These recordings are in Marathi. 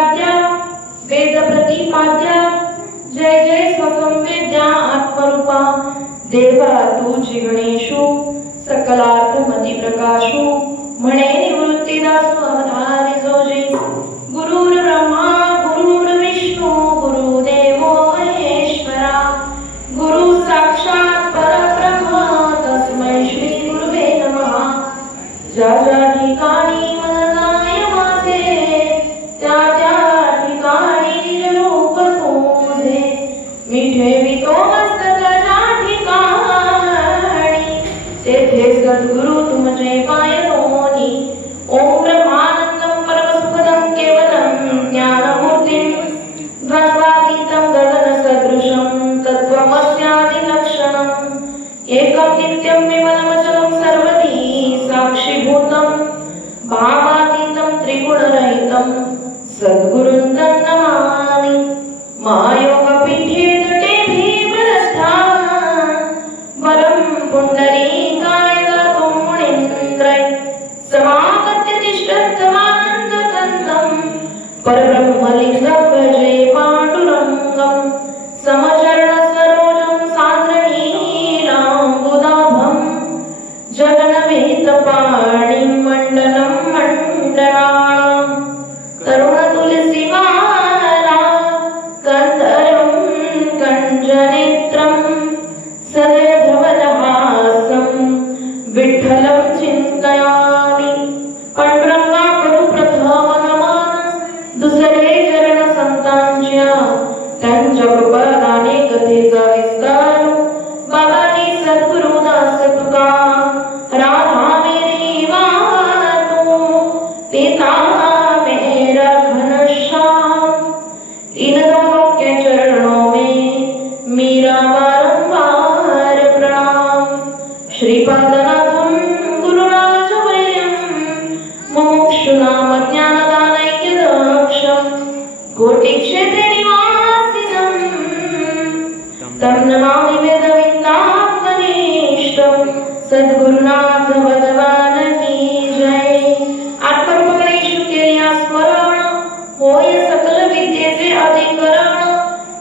आद्या वेद प्रतिपाद्या जय जय स्वसंवेद्या आत्मरूपा देवा तुझी गणेशु सकलार्थमती प्रकाशु म्हणे निवृत्तीदासु अवधारी जोजी गुरुर ब्रह्मा गुरुर विष्णू गुरुदेवो महेश्वरा गुरु साक्षात परब्रह्म तस्मै श्री गुरुवे नमः। ज्या ज्या ठिकाणी मन जाय माझे त्या त्या ठिकाणी रूप तुझे मी ठेवितो मस्तक ज्या ठिकाणी तेथे सद्गुरु तुमचे पाय दोन्ही। ओम ब्रह्मानंदं परमसुखदं केवलं ज्ञानमूर्तिं द्वन्द्वातीतं गगनसदृशं तत्त्वमस्यादिलक्षणम् एकं नित्यं विमलमचलं सर्वधी साक्षीभूतं भावातीतं त्रिगुणरहितं सद्गुरुं तन्नमामि। महायोगपीठे तटे भीमरस्थान वरं पुण्डरीकाय गातुं मुनीन्द्रै समागत्य तिष्ठन्तमानन्दकन्दं परब्रह्मलिङ्गं भजे पाण्डुरङ्गं समचरणसरोजं सान्द्रनीलाम्बुदाभं जगन्वेदपाणिं मण्डनं मण्डनानां तरुणतुलसीमाला कन्धरं कञ्जनेत्रं सदयधवलहासं विठ्ठलं चिन्तयामि। पांडुरंगा करू प्रथम नमन दुसरे चरण संतांच्या त्यांच्या कृपादाने कथेचा विस्तार बाबाजी सद्गुरुदास तुका राधा मेरी वातो पिता मेरा घनश्याम इन दोनों के चरणों में मेरा बारंबार प्रणाम। श्रीपादनाथं गुरुराजवैर्यं मुमुक्षुनाम ज्ञानदानैक्यदक्षं कोटिक्षेत्रे निवासिनं तं नमामि वेदविद्यावनिष्ठं सद्गुरुनाथ भगवान की जय। आत्मरूपगणेशु केल्या स्मरण होय सकल विद्येचे अधिकरण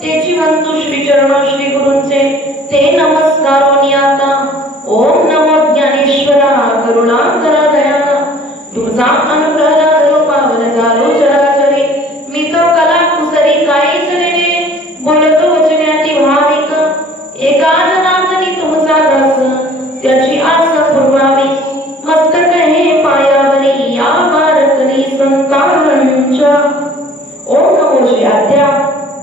तेची म्हणतो श्री चरण श्री गुरूंचे ते नमस्कारोनी आता। ओम नमो ज्ञानेश्वरा करुणाकरा दयाळा तुझा अनुग्रह झालो पावन झालो चराचरे मी तो कला कुसरी काही चरेने बोलतो वचनाती भाविक एका जनार्दनी तुमचा दास त्याची आस पुरवावी मस्तक हे पायावरी या बारकरी संतांच्या। ओम नमो श्री आद्या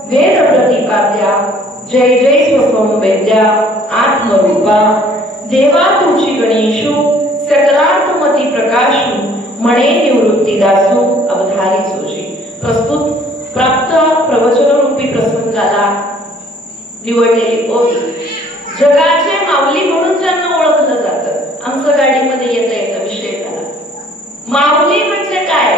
वेद प्रतिपाद्या जय जय स्वसंवेद्या आत्मरूपा देवा तुझी गणेशु सकलार्थमती प्रकाशु म्हणे निवृत्तीदासु अवधारी जोजी। प्रस्तुत प्राप्त प्रवचन रूपी प्रसंगाला निवडलेली ओवी जगाचे माऊली म्हणून ज्यांना ओळखलं जातं आमचं गाडीमध्ये येता विषय झाला। माऊली म्हणजे काय?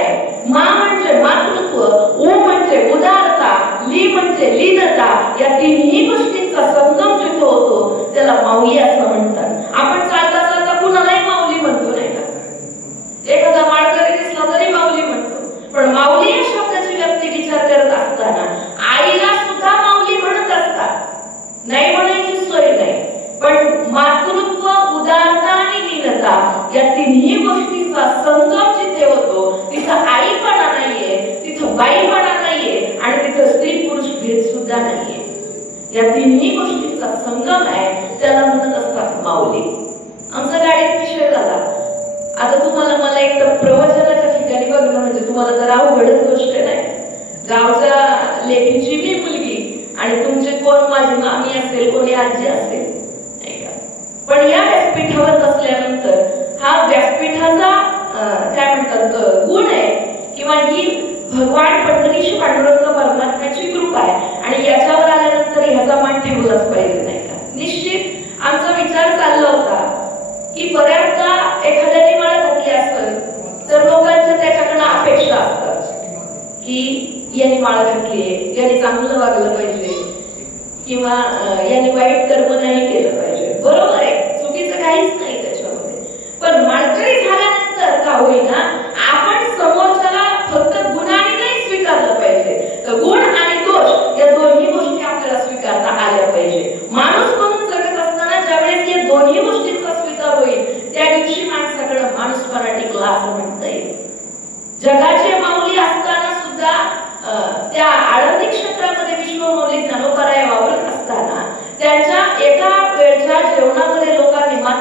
मा म्हणजे मातृत्व, उ म्हणजे उदारता, ली म्हणजे लीनता या तिन्ही गोष्टींचा संगम जिथे होतो त्याला माऊली असं म्हणतात। आपण चालता चालता कुणालाही माऊली म्हणतो नाही का? एखादा माळकरी दिसला तरी माऊली म्हणतो पण माऊली या शब्दाची व्यक्ती विचार करत असताना आईला सुद्धा माऊली म्हणत असतात नाही म्हणायची सोय नाही पण मातृत्व उदारता आणि लीनता या तिन्ही गोष्टींचा संगम जिथे होतो तिथं आईपणा नाहीये तिथं बाईपणा नाहीये आणि तिथं स्त्री पुरुष भेद सुद्धा नाहीये। या तिन्ही गोष्टींचा संगम आहे त्याला म्हणत असतात माऊली। आमचा गाडीत विषय झाला आता तुम्हाला मला एक तर प्रवचनाच्या ठिकाणी बघणं म्हणजे तुम्हाला जर अवघडच गोष्ट नाही। गावच्या लेकीची मी मुलगी आणि तुमचे कोण माझी मामी असेल कोणी आजी असेल नाही का पण या व्यासपीठावर बसल्यानंतर हा व्यासपीठाचा काय म्हणतात गुण आहे किंवा ही भगवान पंढरीश पांडुरंग परमात्म्याची कृपा आहे आणि याच्यावर आल्यानंतर ह्याचा मान ठेवलाच पाहिजे नाही का। निश्चित आमचा विचार चालला होता की बऱ्याचदा एखाद्याने माळ घातली असेल तर लोकांच्या त्याच्याकडे अपेक्षा असतात की यांनी माळ घातलीये यांनी चांगलं वागलं पाहिजे किंवा यांनी वाईट कर्म नाही केलं पाहिजे। बरोबर आहे चुकीचं काहीच नाही त्याच्यामध्ये पण माळकरी झाल्यानंतर का होईना आपण समोरच्याला फक्त गुणाने नाही स्वीकारलं पाहिजे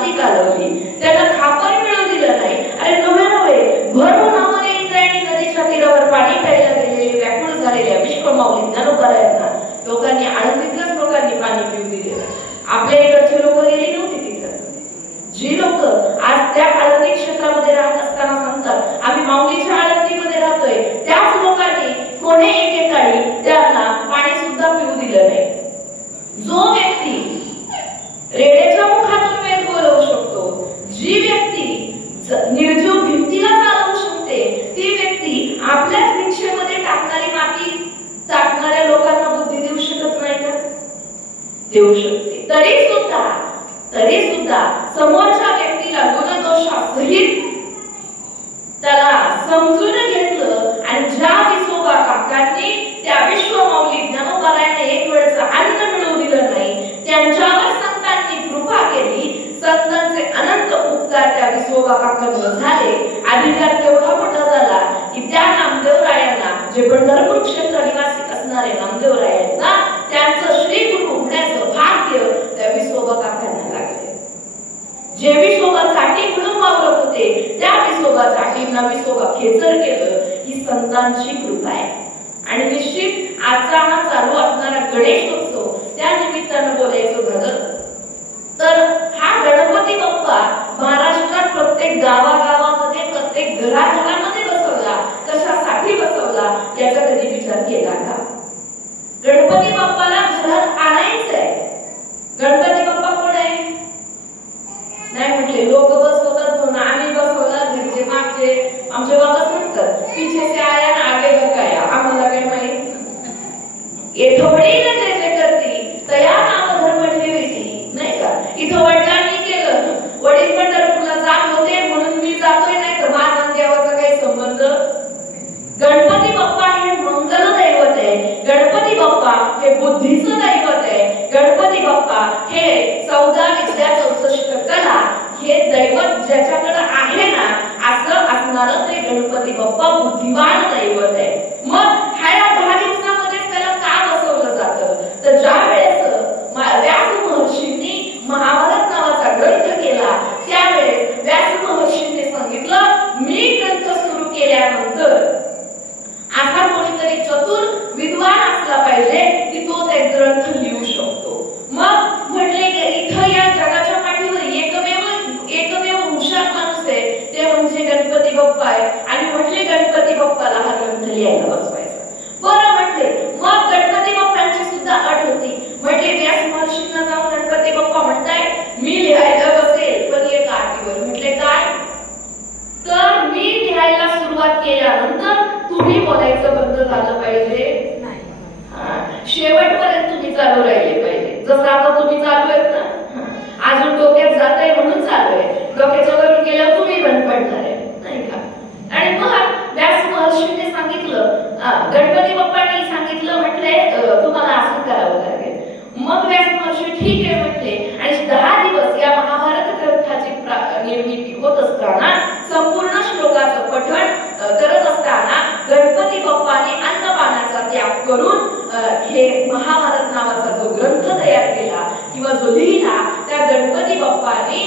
माती कालवली, त्याला खापर मिळू दिलं नाही. अरे नवे भरून आम्हाला इंद्रायणी नदीच्या तीरावर पाणी प्यायला गेलेले व्याकुळ झालेल्या विश्वमाऊली ज्ञानोबारायांना लोकांनी आळंदीतल्याच लोकांनी पाणी पिऊ दिले. आपल्या इकडचे लोक गेली नव्हती तिकडे. जी लोक आज त्या आळंदी क्षेत्रामध्ये राहत असताना सांगतात आम्ही माऊलीच्या आळंदीमध्ये राहतोय, त्याच लोकांनी कोणी एकेकाळी त्यांना पाणी सुद्धा पिऊ दिलं नाही. जो व्यक्ती रेड्याच्या मुखातून वेद बोलवू शकतो, जी व्यक्ती निर्जीव भिंतीला चालवू शकते, ती व्यक्ती आपल्याच भिक्षेमध्ये टाकणारी माती टाकणाऱ्या लोकांना बुद्धी देऊ शकत नाही का? देऊ शकते. तरी सुद्धा समोरच्या व्यक्तीला गुणदोषासहित त्याला समजून घेतलं आणि ज्या विसोबा काकांनी त्या विश्वमाऊली ज्ञानोबारायांना एक वेळचं अन्न मिळवू दिलं नाही, त्यांच्यावर संतांनी कृपा केली. संतांचे अनंत उपकार त्या विसोबा काकांवर झाले. अधिकार तेवढा मोठा झाला की त्या नामदेवरायांना, जे पंढरपूर क्षेत्र निवासी असणारे नामदेवरायांना, त्यांचं श्री गुरु होण्याचं भाग्य त्या विसोबा काकांना लागले. जे विसोबा साठी म्हणून वावरत होते, त्या विसोबा साठींना विसोबा खेचर केलं. ही संतांची कृपा आहे. आणि निश्चित आजचा हा चालू असणारा गणेशोत्सव त्या निमित्तानं बोलायचं झालं तर हा गणपती बाप्पा महाराष्ट्रात प्रत्येक गावागावामध्ये, प्रत्येक घराघरामध्ये बसवला. कशासाठी बसवला याचा कधी विचार केला का? गणपती बाप्पाला घरात आणायचंय. गणपती बाप्पा कोण आहे? नाही म्हटले लोक बसवतात म्हणून आम्ही बसवला. घरचे मागचे आमचे बाबाच म्हणतात पीछे से आया ना आगे बकाया. आम्हाला काय माहित? येथं वडील जे जे करती तया नाम धर्म ठेवीती, नाही का? इथं वडिलांनी केलं, वडील पंढरपूरला जात होते म्हणून मी जातोय, नाही तर माझा देवाचा काही संबंध? गणपती बाप्पा हे मंगल दैवत आहे. गणपती बाप्पा हे बुद्धीचं दैवत आहे. गणपती बाप्पा हे 14 विद्या 64 कला हे दैवत ज्याच्याकडे आहे ना, असं असणारं ते गणपती बाप्पा बुद्धिवान दैवत आहे. मग ह्या 10 दिवसामध्ये त्याला का बसवलं जातं? तर ज्या वेळेस व्यास महर्षींनी महाभारत नावाचा ग्रंथ केला, त्यावेळेस व्यास महर्षींनी सांगितलं मी ग्रंथ सुरू केल्यानंतर असा कोणीतरी चतुर विद्वान असला पाहिजे की तो ते ग्रंथ लिहू शकतो. मग म्हटले की इथं या जगाच्या पाठीवर एकमेव हुशार माणूस आहे, ते म्हणजे गणपती बाप्पा आहे. आणि म्हटले गणपती बाप्पाला हा ग्रंथ लिहायला बसवायचा. बरं म्हटले, मग गणपती बाप्पांची सुद्धा अट होती. म्हटले व्यास महर्षींना जाऊन गणपती बाप्पा म्हणताय मी लिहायला बसेल, पण एका अटीवर. म्हटले काय? तर मी लिहायला सुरुवात केल्यानंतर तुम्ही बोलायचं बंद झालं पाहिजे नाही. शेवटपर्यंत तुम्ही चालू राहिले पाहिजे. जसं आता तुम्ही चालू आहेत ना, अजून डोक्यात जात आहे म्हणून चालू आहे. डोक्याच्या वरून गेल्यावर तुम्ही बंद पडणार आहे, नाही का? आणि मग व्यास महर्षीने सांगितलं, गणपती बाप्पांनी सांगितलं, म्हटले तुम्हाला असं करावं लागेल. मग व्यास महर्षी ठीक आहे म्हटले. आणि 10 दिवस या महाभारत ग्रंथाची निर्मिती होत असताना, संपूर्ण श्लोकाचं पठण करत असताना गणपती बाप्पाने अन्नपानाचा त्याग करून हे महाभारत नावाचा जो ग्रंथ तयार केला किंवा जो लिहिला, त्या गणपती बाप्पाने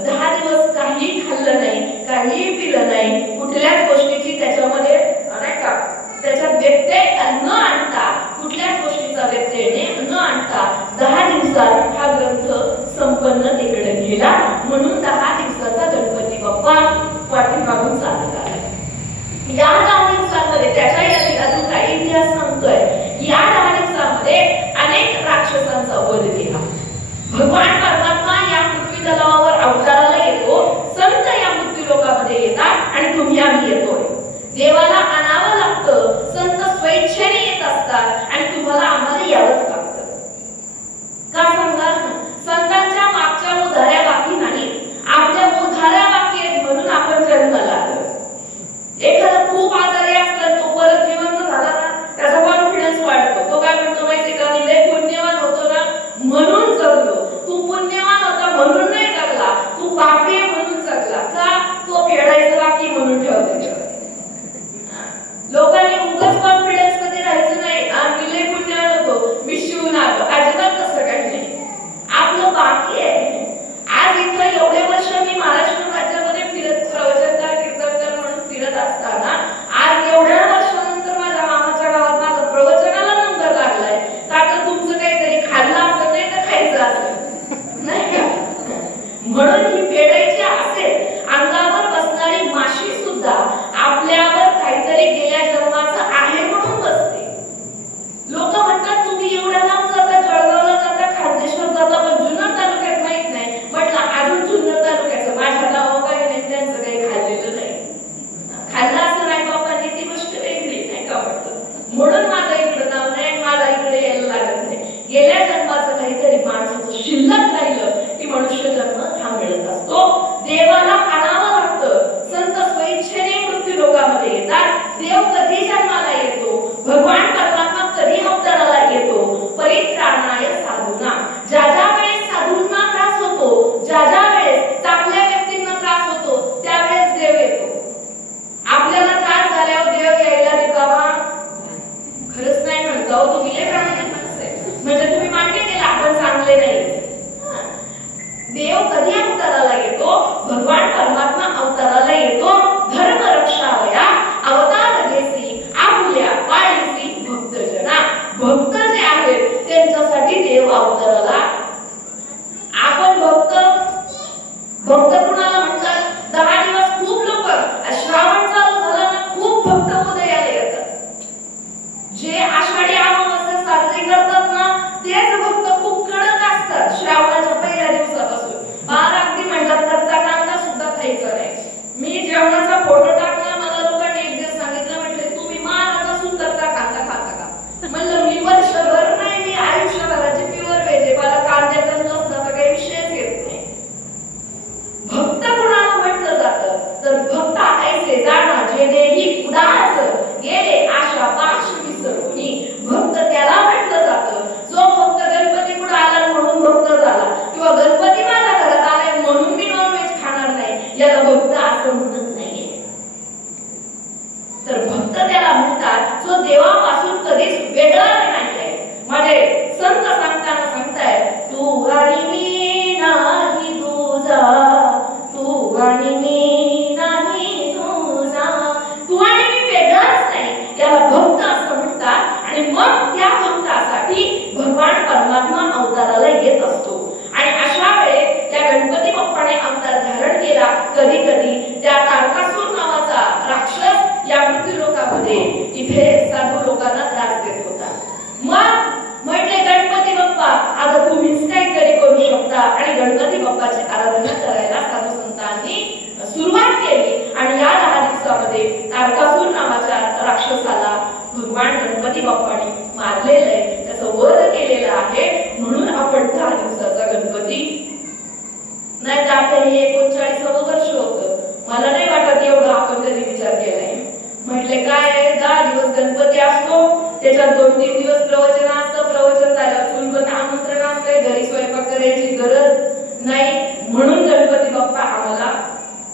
10 दिवस काही खाल्लं नाही, काही पिलं नाही, कुठल्याच गोष्टीची त्याच्यामध्ये नाही का त्याच्यात व्यत्यय न आणता, कुठल्याच गोष्टीचा व्यत्यय न आणता 10 दिवसात हा ग्रंथ संपन्नतेकडे गेला. म्हणून 10 दिवसाचा गणपती बाप्पा पाठीमागून चालत आला. या 10 दिवसांमध्ये त्याच्या अजून काही इतिहास सांगतोय. या 10 दिवसांमध्ये अनेक राक्षसांचा वध केला. भगवान परमात्मा या पृथ्वी तलावावर अवताराला येतो. संत या मृत्यू लोकामध्ये येतात आणि तुम्ही आम्ही येतोय. देवाला आणावं लागतं. संत स्वेच्छेने येत असतात आणि तुम्हाला आम्हाला यावंच लागतं. का सांगा? संतांच्या मागच्या उधाऱ्या बाकी नाही, आपल्या उधाऱ्या बाकी आहेत म्हणून आपण जन्माला आलो. एखादा खूप आजारी असतात, तो परत जिवंत झाला ना, त्याचा कॉन्फिडन्स वाढतो. तो काय म्हणतो माहिती का? मी लय पुण्यवान होतो ना म्हणून जगलो. तू पुण्यवान होता म्हणून नाही जगला, तू पापी म्हणून जगला. का? तो फेडायचं बाकी म्हणून ठेवलं. लोकांनी उगाच कॉन्फिडन्स मध्ये राहायचं नाही. मी लय म्हणून माझं इकडे नाव नाही, मला इकडे यायला लागत नाही. गेल्या जन्माचं काहीतरी माणसाचं शिल्लक राहिलं की मनुष्य जन्म हा मिळत असतो. देवाला आणावं लागतं. संत स्वइच्छेने मृत्यू लोकामध्ये येतात. देव कधी जन्माला येतो, भगवान परमात्मा कधी अवताराला येतो, परित्राणाय साधूना. ज्या ज्या वेळेस साधूंना त्रास होतो, ज्या ज्या वेळेस चांगल्या व्यक्तींना त्रास होतो, त्यावेळेस देव येतो. आपल्याला त्रास झाल्यावर देव यायला रिकामा खरंच नाही म्हणतो. तुम्ही लय प्रामाणिक माणसं आहे, म्हणजे तुम्ही मान्य केलं आपण चांगले नाही. देव कधी अवताराला येतो, भगवान परमात्मा अवताराला येतो. धर्म रक्षावया अवतार घेसी आपुल्या पाळीसी भक्तजना. भक्त जे आहेत त्यांच्यासाठी देव अवताराला. आपण भक्त कुणाला म्हणतात? 10 दिवस खूप लोक, श्रावण चालू झाला ना खूप भक्त उदयाला येतात. जे आषाढी अमावस्या साजरी करतात ना तेच भक्त खूप कडक असतात. श्रावणाच्या पहिल्या दिवसापासून फार अगदी म्हणतात कच्चा कांदा सुद्धा खायचा नाही. मी जेवणाचा फोटो टाकला, मला लोकांनी एक दिवस सांगितलं, म्हटले तुम्ही मारापासून कच्चा कांदा खाता का? म्हणलं मी वर्षभर नाही, मी आयुष्यभराची प्युअर व्हेज आहे, मला कांद्याचा लसणाचा काही विषयच येत नाही. भक्त कोणाला म्हटलं जातं तर भक्त ऐसे जाणा जे देही उदास गेले आशा पाश विसरुनी. भक्त त्याला म्हटलं जातं जो भक्त गणपती पुढे आला म्हणून भक्त झाला, किंवा गणपती माझ्या घरात आलाय म्हणून मी नॉनव्हेज खाणार नाही, याला भक्त असं म्हणत नाहीये. तर भक्त त्याला म्हणतात जो देवापासून कधीच वेगळा नाहीये. माझे संत सांगताना सांगताय, तू आणि मी नाही तुझा, तू आणि मी नाही तुझा, तू आणि मी वेगळाच नाही, याला भक्त असं म्हणतात. आणि मग त्या भक्तासाठी भगवान परमात्मा अवताराला येत असतो. आणि अशा वेळेस त्या गणपती बाप्पाने अवतार धारण केला. कधी कधी त्या तारकासूर नावाचा राक्षस या मृत्यू लोकामध्ये इथे साधू लोकांना त्रास देत होता. मग म्हटले गणपती बाप्पा आता तुम्हीच काहीतरी करू शकता. आणि गणपती बाप्पाची आराधना करायला साधू संतांनी सुरुवात केली. आणि या 10 दिवसामध्ये तारकासूर नावाच्या राक्षसाला भगवान गणपती बाप्पाने मारलेलं आहे, त्याचा वध केलेला आहे. म्हणून आपण 10 दिवसाचा गणपती, नाही तर आता हे 39वे वर्ष होतं. मला नाही वाटत एवढं आपण कधी विचार केलाय. म्हटले काय 10 दिवस गणपती असतो, त्याच्यात 2-3 दिवस प्रवचन असतं. प्रवचन झालं चुलबत आमंत्रण असतंय, घरी स्वयंपाक करायची गरज नाही. म्हणून गणपती बाप्पा आम्हाला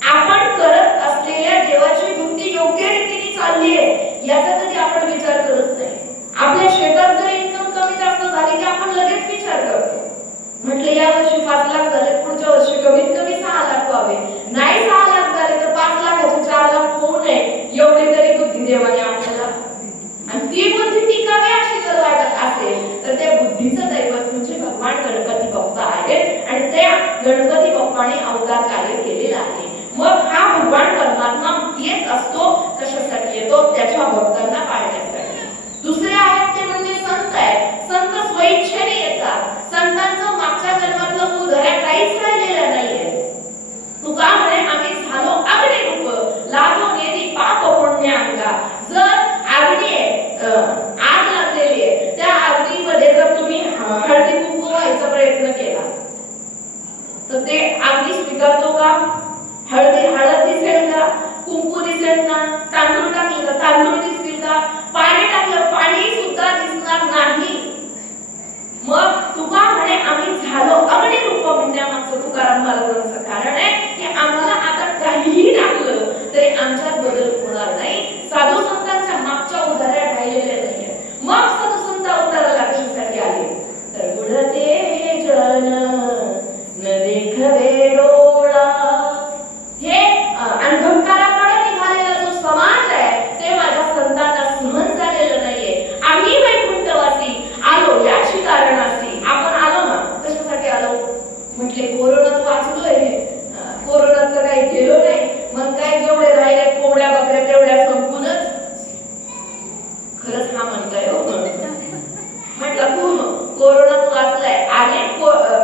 आपण करत असलेल्या देवाची भक्ती योग्य रीतीने चालली आहे याचा कधी आपण विचार करत नाही. आपल्या शेतात जर इन्कम कमी जास्त झाली की आपण लगेच विचार करतो. म्हटले या वर्षी 5 लाख झाले, पुढच्या वर्षी कमीत कमी 6 लाख व्हावे. नाही 6 लाख झाले तर 5 लाखाचे 4 लाख होऊ नये, एवढी तरी बुद्धी देवाने आपल्याला. आणि ती बुद्धी टिकावी अशी जर वाटत असेल तर त्या बुद्धीचं दैवत म्हणजे भगवान गणपती बाप्पा आहे. आणि त्या गणपती बाप्पाने अवतार कार्य केलेला आहे. मग हा भगवान परमात्मा येत असतो कशासाठी येतो? त्याच्या भक्तांना पाळण्यासाठी. दुसरे आहेत ते म्हणजे संत आहेत. संत स्वइच्छेने येतात. संतांचं मागच्या जन्मातलं उदाहरण काहीच राहिलेलं नाहीये. तुका म्हणे आम्ही झालो अग्निरूप लागो नेदी पाप पुण्याला. जर अग्नी आग लागलेली आहे, त्या अग्नीमध्ये जर तुम्ही हळदी कुंकू व्हायचा प्रयत्न केला तर ते अग्नी स्वीकारतो का? हळद दिसेल का? कुंकू दिसेल का? तांदूळ टाकलं तर तांदूळ दिसतील का? पाणी टाकलं पाणी सुद्धा दिसणार नाही. मग तुका म्हणे आम्ही झालो अग्निरूप म्हणण्यामागचं तुकाराम महाराजांचं कारण आहे की आम्हाला आता काहीही टाकलं तरी आमच्यात बदल होणार नाही. साधू संतांच्या मागच्या उदाहरण राहिलेले नाहीये. मग साधू संत अवताराला कशासाठी आले तर बुडते जन न देखवे डोळा. हे अंधकाराकडे निघालेला जो समाज आहे ते माझ्या संतांना सहन झालेलं नाहीये. आम्ही वैकुंठवासी आलो याची कारणासी. आपण आलो ना, कशासाठी आलो? म्हटले कोरोनात वाचलोय, कोरोनात तर काही गेलो नाही. मग काय जेवढे राहिले कोंबड्या बकऱ्या तेवढ्या संपूनच. खरंच हा म्हणताय हो. म्हटलं कोरोनात वाचलाय. आणि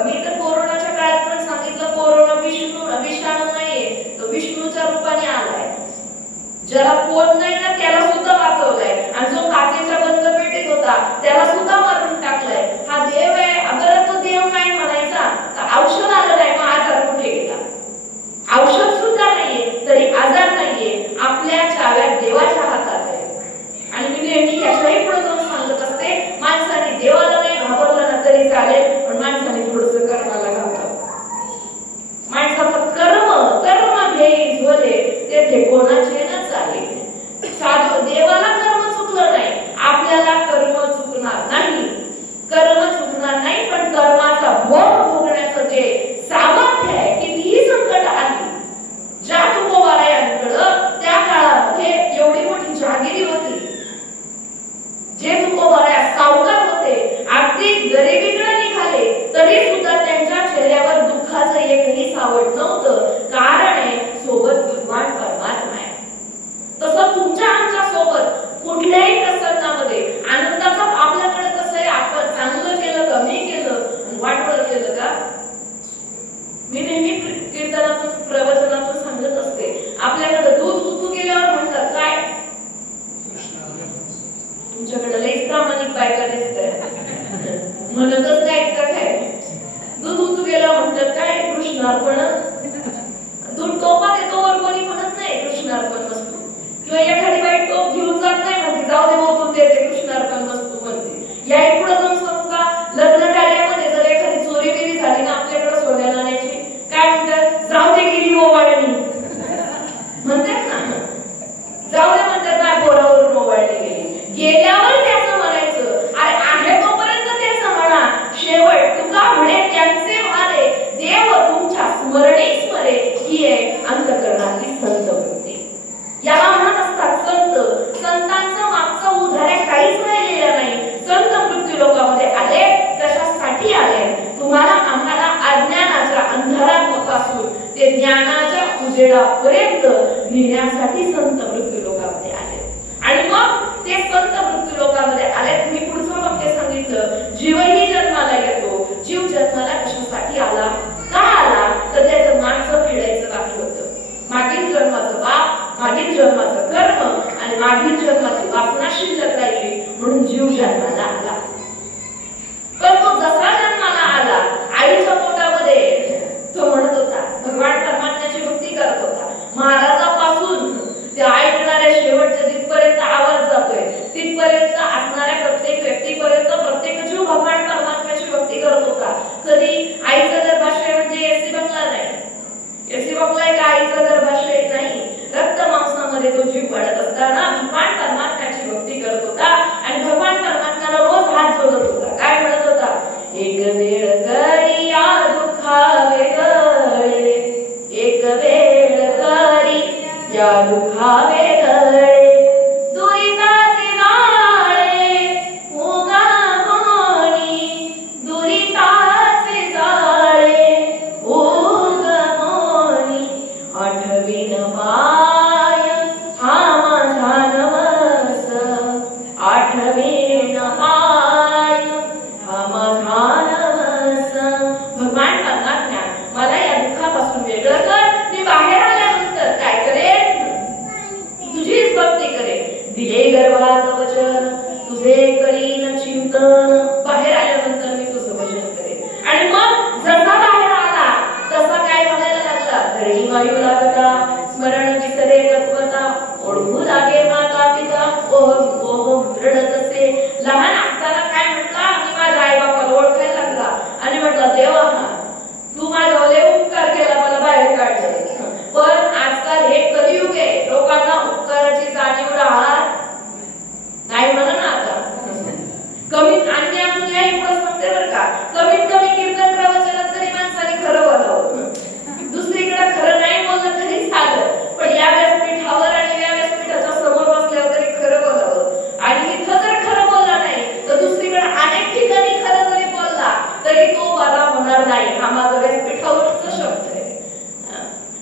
मी तर कोरोनाच्या काळात पण सांगितलं कोरोना विषाणू नाहीये, तो विष्णूच्या रूपाने आलाय. ज्याला पोट नाही ना त्याला सुद्धा वाचवलाय. आणि जो काचेच्या होता त्याला सुद्धा मारून टाकलाय. हा देव आहे. अगर तो देव नाही म्हणायचा तर औषध आलं नाही, मग आजार कुठे गेला? औषध सुद्धा नाहीये तरी आजार नाहीये. आपल्या चाव्या देवाच्या हातात आहे. आणि मी नेहमी याच्याही पुढे जाऊन सांगत असते, माणसाने देवाला नाही घाबरलं ना तरी चालेल, पण माणसाने थोडंसं कर्माला घाबरावं. माणसाचं कर्म घेई झोले तेथे कोणाचे न चाले. साधू देवाला कर्म चुकलं नाही, आपल्याला कर्म चुकणार नाही. कर्म चुकणार नाही, पण कर्माचा भोग भोगण्याचं जे सामर्थ्य आहे, कितीही संकट आली, ज्या तुकोबारायांकडं त्या काळामध्ये एवढी मोठी जहागिरी होती, जे तुकोबाराया सावकार होते, अगदी गरिबीकडे निघाले तरी सुद्धा त्यांच्या चेहऱ्यावर दुःखाचं एकही सावट नव्हतं. कारण आहे सोबत भगवान परमात्मा आहे. तसं तुमच्या आमच्या सोबत कुठल्याही प्रसंगामध्ये आनंदाचा आपल्याकडे कसं आहे, आपण चांगलं केलं, कमी केलं, वाटवळ केलं का? मी नेहमी कीर्तनातून प्रवचनातून सांगत असते, आपल्याकडे दूध उतू गेल्यावर म्हणतात काय? तुमच्याकडे लईच प्रामाणिक बायका दिसतंय, म्हणतच नाहीत का काय? दूध उतू गेल्यावर म्हणतात काय? कृष्णार्पण. दूध टोपात येतो वर कोणी म्हणत नाही कृष्णार्पण वस्तू, किंवा एखादी बाई टोप घेऊन जात नाही म्हणते जाऊ दे ओतून देते कृष्णार्पण वस्तू म्हणते. या पुढे जाऊन सांगू का, लग्न कार्यामध्ये जर एखादी चोरी बिरी झाली ना आपल्याकडे सोन्या नाण्याची, काय म्हणतात? जाऊ दे गेली ओवाळणी म्हणतात ना, जाऊ दे म्हणतात काय पोरावरून ओवाळणी गेली. गेल्यावर त्याचं म्हणायचं, अरे आहे तोपर्यंत त्याचं म्हणा. शेवट तुका म्हणे त्यांचे वारे देव तुमच्या स्मरणी स्मरे, ही आहे अंतःकरणाची संत वृत्ती. याला म्हणत असतात संत. संतांचं मागचं उदाहरण काहीच राहिलेलं नाही. संत मृत्यू लोकांमध्ये आले कशासाठी आले? तुम्हाला आम्हाला अज्ञानाच्या अंधारापासून ते ज्ञानाच्या उजेडापर्यंत नेण्यासाठी संत मृत्यू लोकांमध्ये आले. आणि मग ते संत मृत्यू लोकांमध्ये आले. मी पुढचं वाक्य सांगितलं, जीवही जन्माला येतो. जीव जन्माला कशासाठी आला, का आला? तर त्याचं मागचं फेडायचं बाकी होतं. मागील जन्माचं पाप, मागील जन्माचं कर्म आणि मागील जन्माची वासना शिल्लक राहिली, म्हणून जीव जन्माला आला. पण तो जसा जन्माला आला, आईच्या पोटामध्ये तो म्हणत होता, भगवान परमात्म्याची भक्ती करत होता. महाराजापासून त्या ऐकणाऱ्या शेवटच्या जिथपर्यंत आवाज जातोय तिथपर्यंत असणाऱ्या प्रत्येक व्यक्तीपर्यंत प्रत्येक जीव भगवान परमात्म्याची भक्ती करत होता. कधी आईचा गर्भाशय म्हणजे एसी बंगला नाही. एसी बंगला एक आईचा गर्भाशय नाही. रक्त मांसामध्ये तो जीव वाढत असताना भगवान परमात्म्याची भक्ती करत होता आणि भगवान परमात्म्याला रोज हात जोडत होता. काय म्हणत होता? एक वेळ करी या दुःखावे गळे, एक वेळ करी या दुःखावे गळे, दुरिताचे जाळे उगा मोनी, दुरिताचे जाळे उगा मोनी, आठवीन पाय हा माझा नवस, आठवीन पाय हा माझा नवस. भगवान परमात्मा मला या दुःखापासून वेगळं कर. मी बाहेर आल्यानंतर काय करेन? तुझीच भक्ती करेन. दिले गर्भात वचन तुझे करीन चिंतन. बाहेर आल्यानंतर मी तुझं भजन करेन. आणि मग जसा बाहेर आला तसा काय म्हणायला लागला? धरणी वायू लागता, स्मरण विसरे तत्वता, ओळखू लागे माता पिता, ओहम ओहम रडत असे. लहान असताना काय म्हटला? मी माझ्या आई बापाला ओळखायला लागला आणि म्हटलं देवा तू माझ्यावर उपकार केला, मला बाहेर काढलं. पण आजकाल हे कलियुग आहे, लोकांना उपकाराची जाणीव राहत नाही म्हणा ना. आता कमीत आणि अजून याही पुढे सांगते बरं का, कमीत कमी कीर्तन प्रवचनात तरी माणसाने खरं बोलावं. दुसरीकडे खरं नाही बोललं तरी चाललं, पण या व्यासपीठावर आणि या व्यासपीठाच्या समोर बसल्यावर तरी खरं बोलावं. आणि इथं जर खरं बोलला नाही तर दुसरीकडे अनेक ठिकाणी खरं जरी बोलला तरी तो बरा होणार नाही. हा माझा व्यासपीठावरचा शब्द आहे.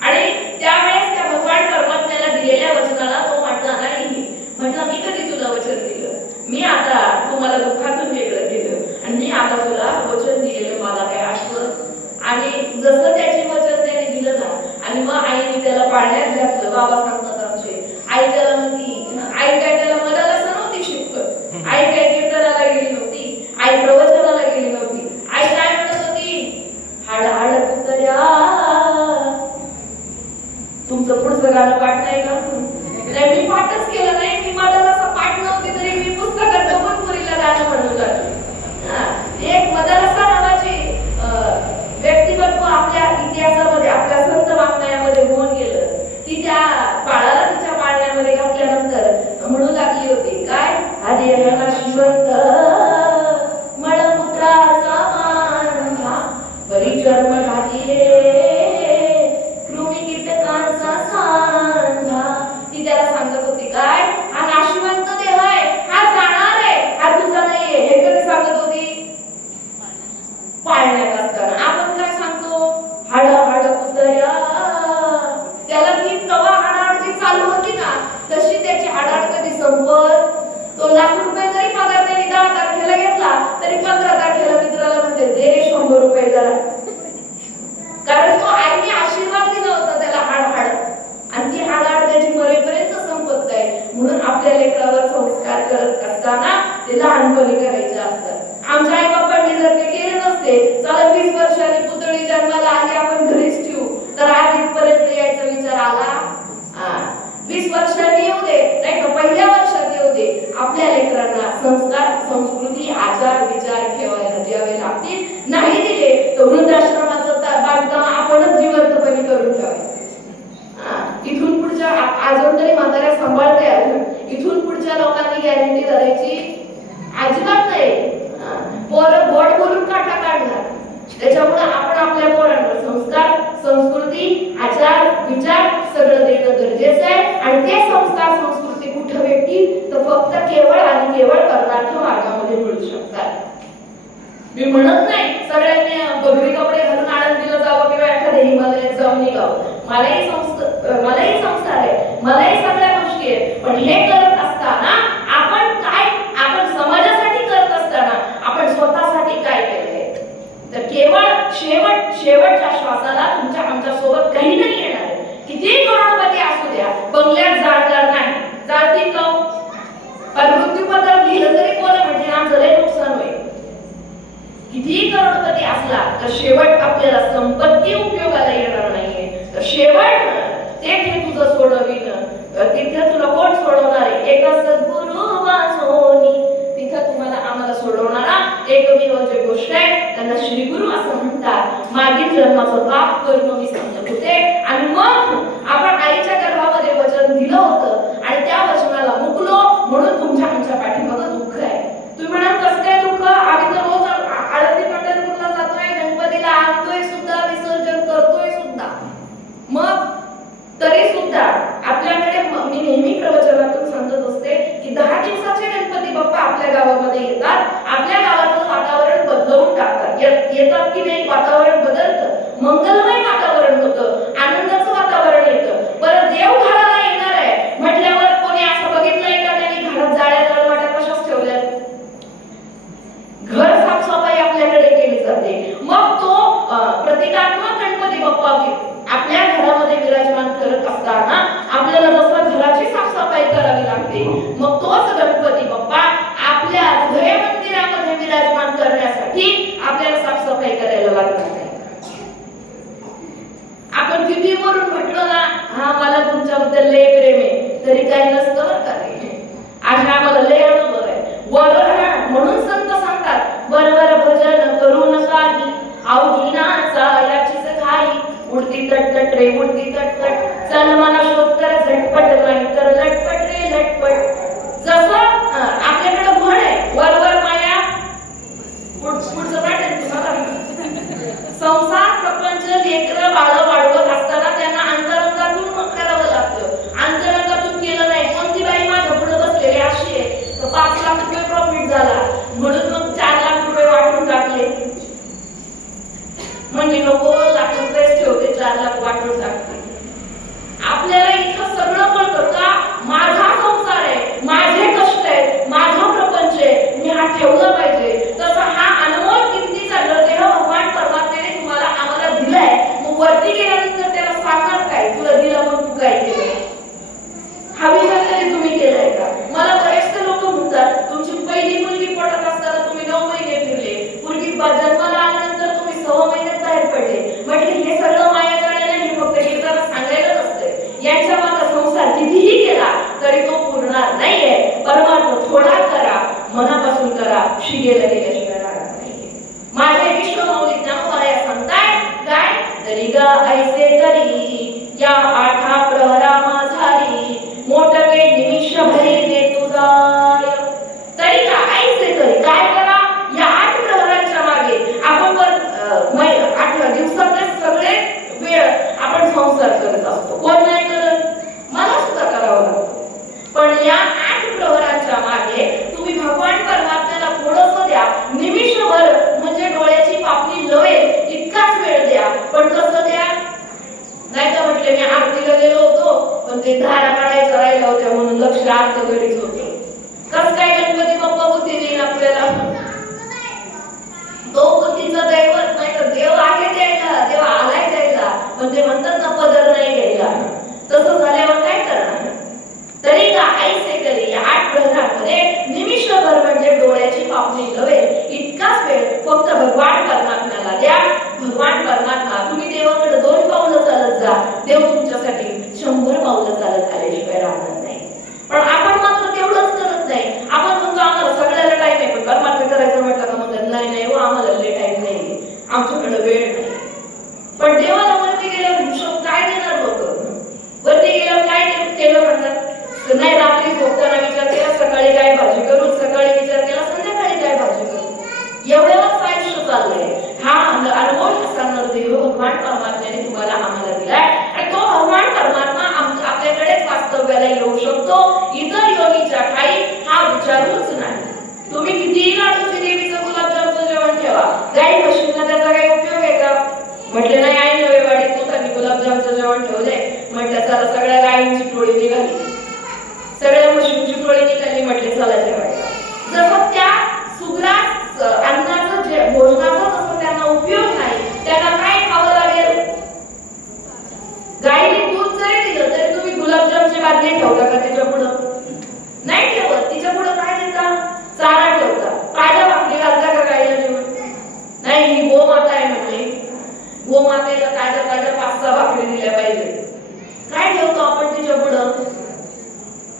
आणि त्यावेळेस त्या भगवान परमात्म्याला दिलेल्या वचनाला तो म्हटला नाही. म्हटलं मी कधी तुला वचन दिलं? मी आता तुम्हाला दुःखातून वेगळं केलं आणि मी आता तुला वचन दिलेलं मला काय आठवत. आणि जसं त्याची वचन त्याने दिलं ना, आणि मग आईने त्याला पाळण्यात घातलं. बाबा सांगतात आमचे, आई त्याला म्हणती, आई काय त्याला मनाला असं नव्हती शिकवत. आई काय कीर्तनाला गाणं पाठ नाही का? मी पाठच केलं नाही. मी मला असं पाठ नव्हती तरी मी पुस्तकात बघून पुरीला गाणं म्हणू लागले. एक मदालसा नावाची व्यक्तिमत्व आपल्या इतिहासामध्ये आपल्या संत वाङ्मयामध्ये होऊन गेलं. ती त्या बाळाला तिच्या पाळण्यामध्ये घातल्यानंतर म्हणू लागली होती काय? आधी शिवंत मळमुत्रा समान परिचर्म घातिले कृमी कीटकांचा सांधा. ती त्याला सांगत होती काय? हा नाशिवंत देह आहे, हा जाणार आहे, हा तुझा नाहीये. हे कधी सांगत होती? पाळण्यात असताना. आपण काय सांगतो? हाड हाड कुतया. त्याला ती तवा हाडाड जी चालू होती ना तशी त्याची हाडाड कधी संपत? तो ₹1,00,000 जरी पगार त्यांनी 10 तारखेला घेतला तरी 15 तारखेला मित्राला म्हणते दे ₹100 जरा. कारण तो आईने आशीर्वाद दिला होता त्याला हाड आणि ती हाडाड त्याची मरेपर्यंत संपत नाही. म्हणून आपल्या लेकरावर संस्कार करत असताना ते लहानपणी करायचे असतात. आमच्या आई बाबांनी जर ते केले नसते, चला 20 वर्षांनी पुतळी जन्माला आली आपण घरीच ठेवू, तर आज इथपर्यंत यायचा विचार आला? 20 वर्षांनी येऊ दे, नाही तर पहिल्या वर्षात येऊ दे. आपल्या लेकरांना संस्कार, संस्कृती, आचार, विचार ठेवायला द्यावे लागतील. नाही दिले तर वृद्धाश्रमाचं बांधकाम आपणच जिवंतपणे करून ठेवायचं. इथून पुढच्या अजून तरी म्हाताऱ्या सांभाळते, अजून इथून पुढच्या लोकांनी गॅरंटी करायची अजिबात नाही. पोरं गोड बोलून काटा काढणार. त्याच्यामुळे आपण आपल्या पोरांना संस्कार, संस्कृती, आचार, विचार सगळं देणं गरजेचं आहे. आणि ते संस्कार, संस्कृती कुठं भेटतील तर फक्त केवळ आणि केवळ परमार्थ मार्गामध्ये मिळू शकतात. मी म्हणत नाही सगळ्यांनी बगरी कपडे घालून आनंदीला जावं किंवा एखाद्या हिमालयात जाऊन निघावं. मलाही संस्कार आहे, मलाही सगळ्या गोष्टी आहेत. पण हे करत असताना आपण काय, आपण समाजासाठी करत असताना आपण स्वतःसाठी काय केलंय? तर केवळ शेवटच्या श्वासाला तुमच्या आमच्या सोबत काही नाही येणार. किती करोडपती असू द्या, बंगल्यात जाणार नाही, जातील का? पण मृत्यूपत्र लिहिलं तरी कोण म्हणजे आमचं लय नुकसान होईल. किती करोडपती असला तर शेवट आपल्याला संपत्ती उपयोगाला येणार नाहीये. तर शेवट तेथे तुझं सोडवीन, तिथे तुला कोण सोडवणार आहे? एका सद्गुरु वाचोनी तिथे तुम्हाला आम्हाला सोडवणारा एकमेव जे गोष्ट आहे त्यांना श्री गुरु असं म्हणतात. मागील जन्माचं पाप कर्म मी सांगत होते आणि मग आपण आईच्या गर्भामध्ये वचन दिलं होतं आणि त्या वचनाला मुकलो म्हणून तुमच्या आमच्या पाठीमागं दुःख आहे. तुम्ही म्हणाल कसं काय दुःख? आम्ही तर रोज आळंदी पंढरपूरला जातोय, गणपतीला आणतोय सुद्धा, विसर्जन करतोय सुद्धा. मग तरी सुद्धा आपल्याकडे मी नेहमी प्रवचनातून सांगत असते की 10 दिवसाचे गणपती बाप्पा आपल्या गावामध्ये येतात. आपल्या गावाचं वातावरण बदलवून टाकतात. येतात की नाही? वातावरण बदलतं, मंगलमय वातावरण होतं, आनंदाचं वातावरण येतं. परत देव घराला येणार आहे म्हटल्यावर कोणी असं बघितलंय का त्यांनी घरात जाळ्या दळवाट्या कशाच ठेवल्या? घर साफसफाई आपल्याकडे केली जाते. मग तो प्रतिकात्मक गणपती बाप्पा आपल्या घरामध्ये विराजमान करत असताना आपल्याला जसं घराची साफसफाई करावी लागते, मग तोच गणपती बाप्पा आपल्या हृदय मंदिरामध्ये विराजमान करण्यासाठी आपल्याला साफसफाई करायला लागणार नाही. आपण किती वरून म्हटलं ना, हा मला तुमच्याबद्दल लय प्रेम आहे, तरी काही नसतं बरं का. आज आम्हाला लय अनुभव आहे. म्हणून संत सांगतात वरवर भजन करू नका अवघिनाचा याचीच घाई. उडती तटतट रे उडती तटतट, चल मला शोध कर झटपट, नाही तर लटपट रे लटपट. जसं आपल्याकडे म्हण आहे वरवर माया, पुढचं पाठ तुम्हाला. संसार प्रपंच लेकरं बाळ वाढवत असताना त्यांना अंतरंगातून करावं लागतं. अंतरंगातून केलं नाही, कोणती बाई माझ्या पुढे बसलेली अशी आहे तर 5 लाख रुपये प्रॉफिट झाला म्हणून मग 4 लाख रुपये वाटून टाकले. म्हणजे नको, लाख रुपये ठेवते, 4 लाख वाटून टाकते. आपल्याला इथं सगळं कळतं का? माझा संसार आहे, माझे कष्ट आहेत, माझा प्रपंच आहे, मी हा ठेवलं पाहिजे. तसा हा अनमोल किमतीचा देह भगवान परमात्म्याने तुम्हाला आम्हाला दिलाय. मग वरती गेल्यानंतर त्याला सांगणार काय? तुला दिला मग तू काय केलं? हा विचार तरी तुम्ही केलाय का? मला बरेचसे लोक म्हणतात तुमची पहिली मुलगी पोटात असताना तुम्ही 9 शिगेला गेल्याशिवाय राहणार नाहीये. माझे विश्वमौली ज्ञानोबा सांगताय काय तरी गा ऐसे करी या आठा प्रहरा माझारी मोठके निमिष भरी दे तुझाय. तरी गा ऐसे करी काय करा या 8 प्रहरांच्या मागे आपण 8 दिवसातले सगळे वेळ आपण संसार करत असतो. कोण नाही करत? मला सुद्धा करावं लागतं. पण या 8 प्रहरांच्या मागे तुम्ही भगवान परमात्म्याला थोडंसं द्या, निमिषभर म्हणजे डोळ्याची पापणी लवेल इतकाच वेळ द्या. पण कसं द्या? नाही तर म्हटले मी आरतीला गेलो होतो पण ते धारा काढायच्या राहिल्या होत्या म्हणून लक्ष आरती घरीच होते. कसं काय गणपती बाप्पा बुद्धी देईन आपल्याला? तो बुद्धीचा दैवत नाही तर देव आहे द्यायला, देव आलाय द्यायला, पण ते म्हणतात ना पदर नाही घ्यायला. तसं झाल्यावर काय करणार? तरी का ऐसे करी या 8 प्रहरांमध्ये निमिषभर म्हणजे डोळ्याची पापणी लवेल इतकाच वेळ फक्त भगवान परमात्म्याला द्या. भगवान परमात्मा तुम्ही देवाकडे 2 पावलं चालत जा, देव तुमच्यासाठी 100 पावलं चालत आल्याशिवाय राहणार नाही. पण आपण मात्र तेवढंच करत नाही. आपण म्हणतो आम्हाला सगळ्याला टाइम आहे, पण परमात्मा करायचं म्हटलं का म्हणतात नाही नाही हो आम्हाला लय टाइम नाही, आमच्याकडे वेळ नाही. पण देवाला वरती गेल्यावर हिशोब काय देणार लोक? वरती गेल्यावर काय केलं म्हणतात नाही रात्री झोपताना विचार केला सकाळी काय भाजी करू, सकाळी विचार केला संध्याकाळी काय भाजी करू. एवढ्यावरच आयुष्य चाललंय. हा अनमोल असा नरदेव भगवान परमात्म्याने तुम्हाला आम्हाला दिलाय आणि तो भगवान परमात्मा आपल्याकडेच वास्तव्याला येऊ शकतो. इतर योनीच्या ठाई हा विचारूच नाही. तुम्ही कितीही लाडूची देवीचं गुलाबजामचं जेवण ठेवा, गाई म्हशींना त्याचा काही उपयोग आहे का? म्हटले नाही आई नवेवाडीत लोकांनी गुलाबजामचं जेवण ठेवलंय. म्हटलं चला सगळ्या गायींची टोळी निघाली, सगळ्या म्हशींची टोळी निघाली, म्हटले चला जेवायला. जसं त्या सुग्रास अन्नाचं जे भोजनाचा जसं त्यांना उपयोग नाही, त्यांना काय खावं लागेल? गाईने दूध जरी दिलं तरी तुम्ही गुलाबजामची बादली ठेवता का त्याच्या पुढं? नाही ठेवत. तिच्या पुढं काय देता? चारा ठेवता. ताज्या भाकरी घालता का गाईला देऊन? नाही, ही गोमाता आहे म्हटले, गोमातेला ताज्या 5-6 भाकरी दिल्या पाहिजे. काय ठेवतो आपण तिच्या पुढं?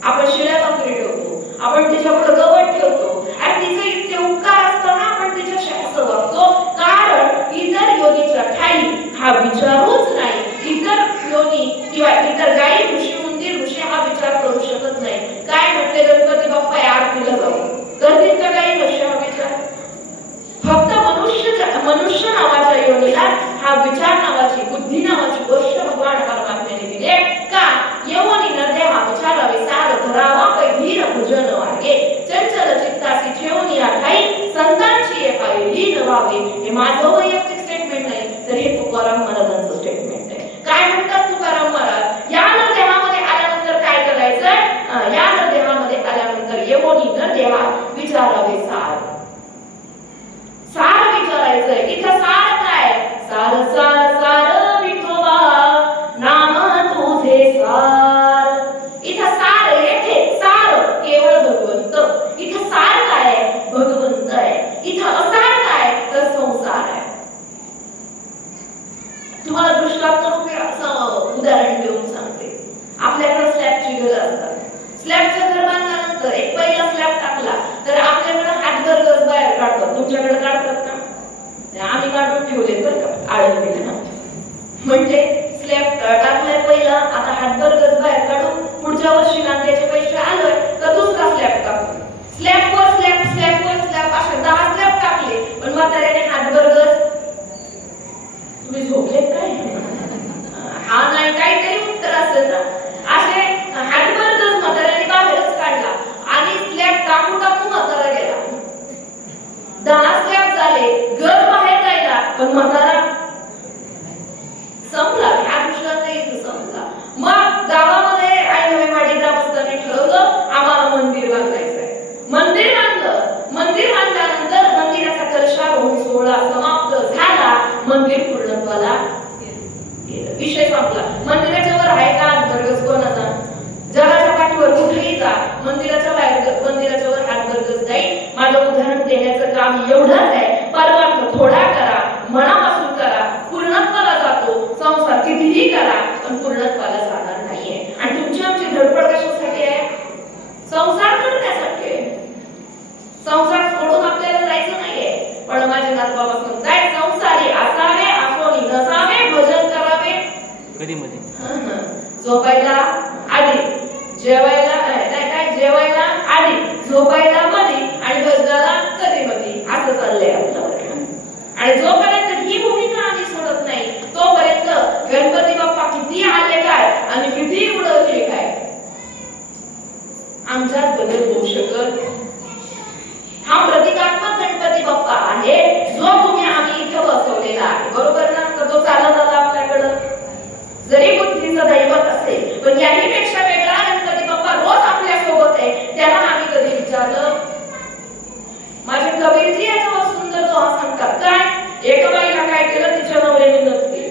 आपण शिळ्या भाकरी ठेवतो, आपण तिच्या पुढे गवत ठेवतो आणि तिचे इतके उपकार असताना आपण तिच्याशी असं वागतो. कारण इतर योनीच्या ठाई हा विचारूच नाही. इतर योनी किंवा इतर गाई ऋषी उंदीर ऋषी हा विचार करू शकत नाही. काय म्हटले गणपती बाप्पा आरतीला जाऊ करतील का गाई म्हशी हा विचार? फक्त मनुष्य नावाच्या योनीला हा विचार नावाची बुद्धी नावाची गोष्ट भगवान परमात्म्याने दिली का यवनी नद्या हा विचारावे सार धरावा धीर भजन वागे चंचल चित्तासी ठेवून या ठाई संतांची पायरी नवावे. हे माझं वैयक्तिक स्टेटमेंट नाही तर हे तुकाराम महाराजांचं स्टेटमेंट आहे. काय म्हणतात तुकाराम महाराज? या नरदेहामध्ये आल्यानंतर काय करायचं? या नरदेहामध्ये आल्यानंतर यवनी नद्या विचारावे सार विचारायचंय. इथं सार काय? सार सार सार विठोबा नाम तुझे सार. इथं सार, येथे सार केवळ भगवंत. इथं सार काय? भगवंत आहे. इथं असार काय? तर संसार आहे. तुम्हाला दृष्टांत रूपी असं उदाहरण देऊन सांगते. आपल्याकडे स्लॅबची घरं असतात. स्लॅबचं घर बांधल्यानंतर एक पहिला स्लॅब टाकला तर आपल्याकडे हातभर गज बाहेर काढतात. तुमच्याकडे काढतात का? आम्ही काढून ठेवले बरं का आळंदीला ना. म्हणजे स्लॅब टाकलाय पहिला, आता हातभर गज बाहेर काढून पुढच्या वर्षी नांद्याचे पैसे आलोय तर दुसरा स्लॅब टाकतो. स्लॅबवर स्लॅब स्लॅबवर स्लॅब असे 10 स्लॅब टाकले पण म्हाताऱ्याने हातभर गज. तुम्ही झोपले काय? हा नाही काहीतरी उत्तर असेल ना. असे हातभर गज म्हाताऱ्याने बाहेरच काढला आणि स्लॅब टाकू म्हातारा गेला. 10 स्लॅब झाले, गज बाहेर जायला पण म्हातारा संपला. हा दृष्टांत इथं संपला. मग गावामध्ये आईनवेवाडी ग्रामस्थांनी ठरवलं आम्हाला मंदिर बांधायचंय. मंदिर बांधलं. मंदिर बांधल्यानंतर मंदिराचा कलशारोहण सोहळा समाप्त झाला. मंदिर पूर्णत्वाला गेलं. विषय संपला. मंदिराच्या वर आहे का हातभरगज कोणाचा? जगाच्या पाठीवर कुठेही जा, मंदिराच्या वर हातभरगज जाईल. माझं उदाहरण देण्याचं काम एवढंच आहे. परमार्थ थोडा करा, मनापासून करा, पूर्णत्वाला जातो. संसार कितीही करा पण पूर्णत्वाला जाणार नाहीये. आणि तुमची आमची धडपड कशासाठी आहे? संसार करण्यासाठी आहे. संसार सोडून आपल्या पण माझे नाथबाबा सांगताय संसारी असावे असोनी नसावे भजन करावे कधी मध्ये झोपायला आधी जेवायला काय जेवायला आधी झोपायला मध्ये आणि भजनाला कधी मध्ये असं चाललंय आपलं. आणि जोपर्यंत ही भूमिका आम्ही सोडत नाही तोपर्यंत गणपती बाप्पा किती आले काय आणि किती उडवले काय आमच्यात बदल होऊ शकत. हा प्रतिकात्मक गणपती बाप्पा आहे जो तुम्ही आम्ही इथं बसवलेला आहे, बरोबर ना? तर तो चालत आला आपल्याकडं, जरी बुद्धीचं दैवत असेल पण याही पेक्षा वेगळा गणपती बाप्पा रोज आपल्या सोबत आहे. त्याला आम्ही कधी विचारलं? माझे कबीरजी याच्यावर सुंदर तो सांगतात काय, एका बाईला काय केलं, तिच्या नवऱ्याने नथ केली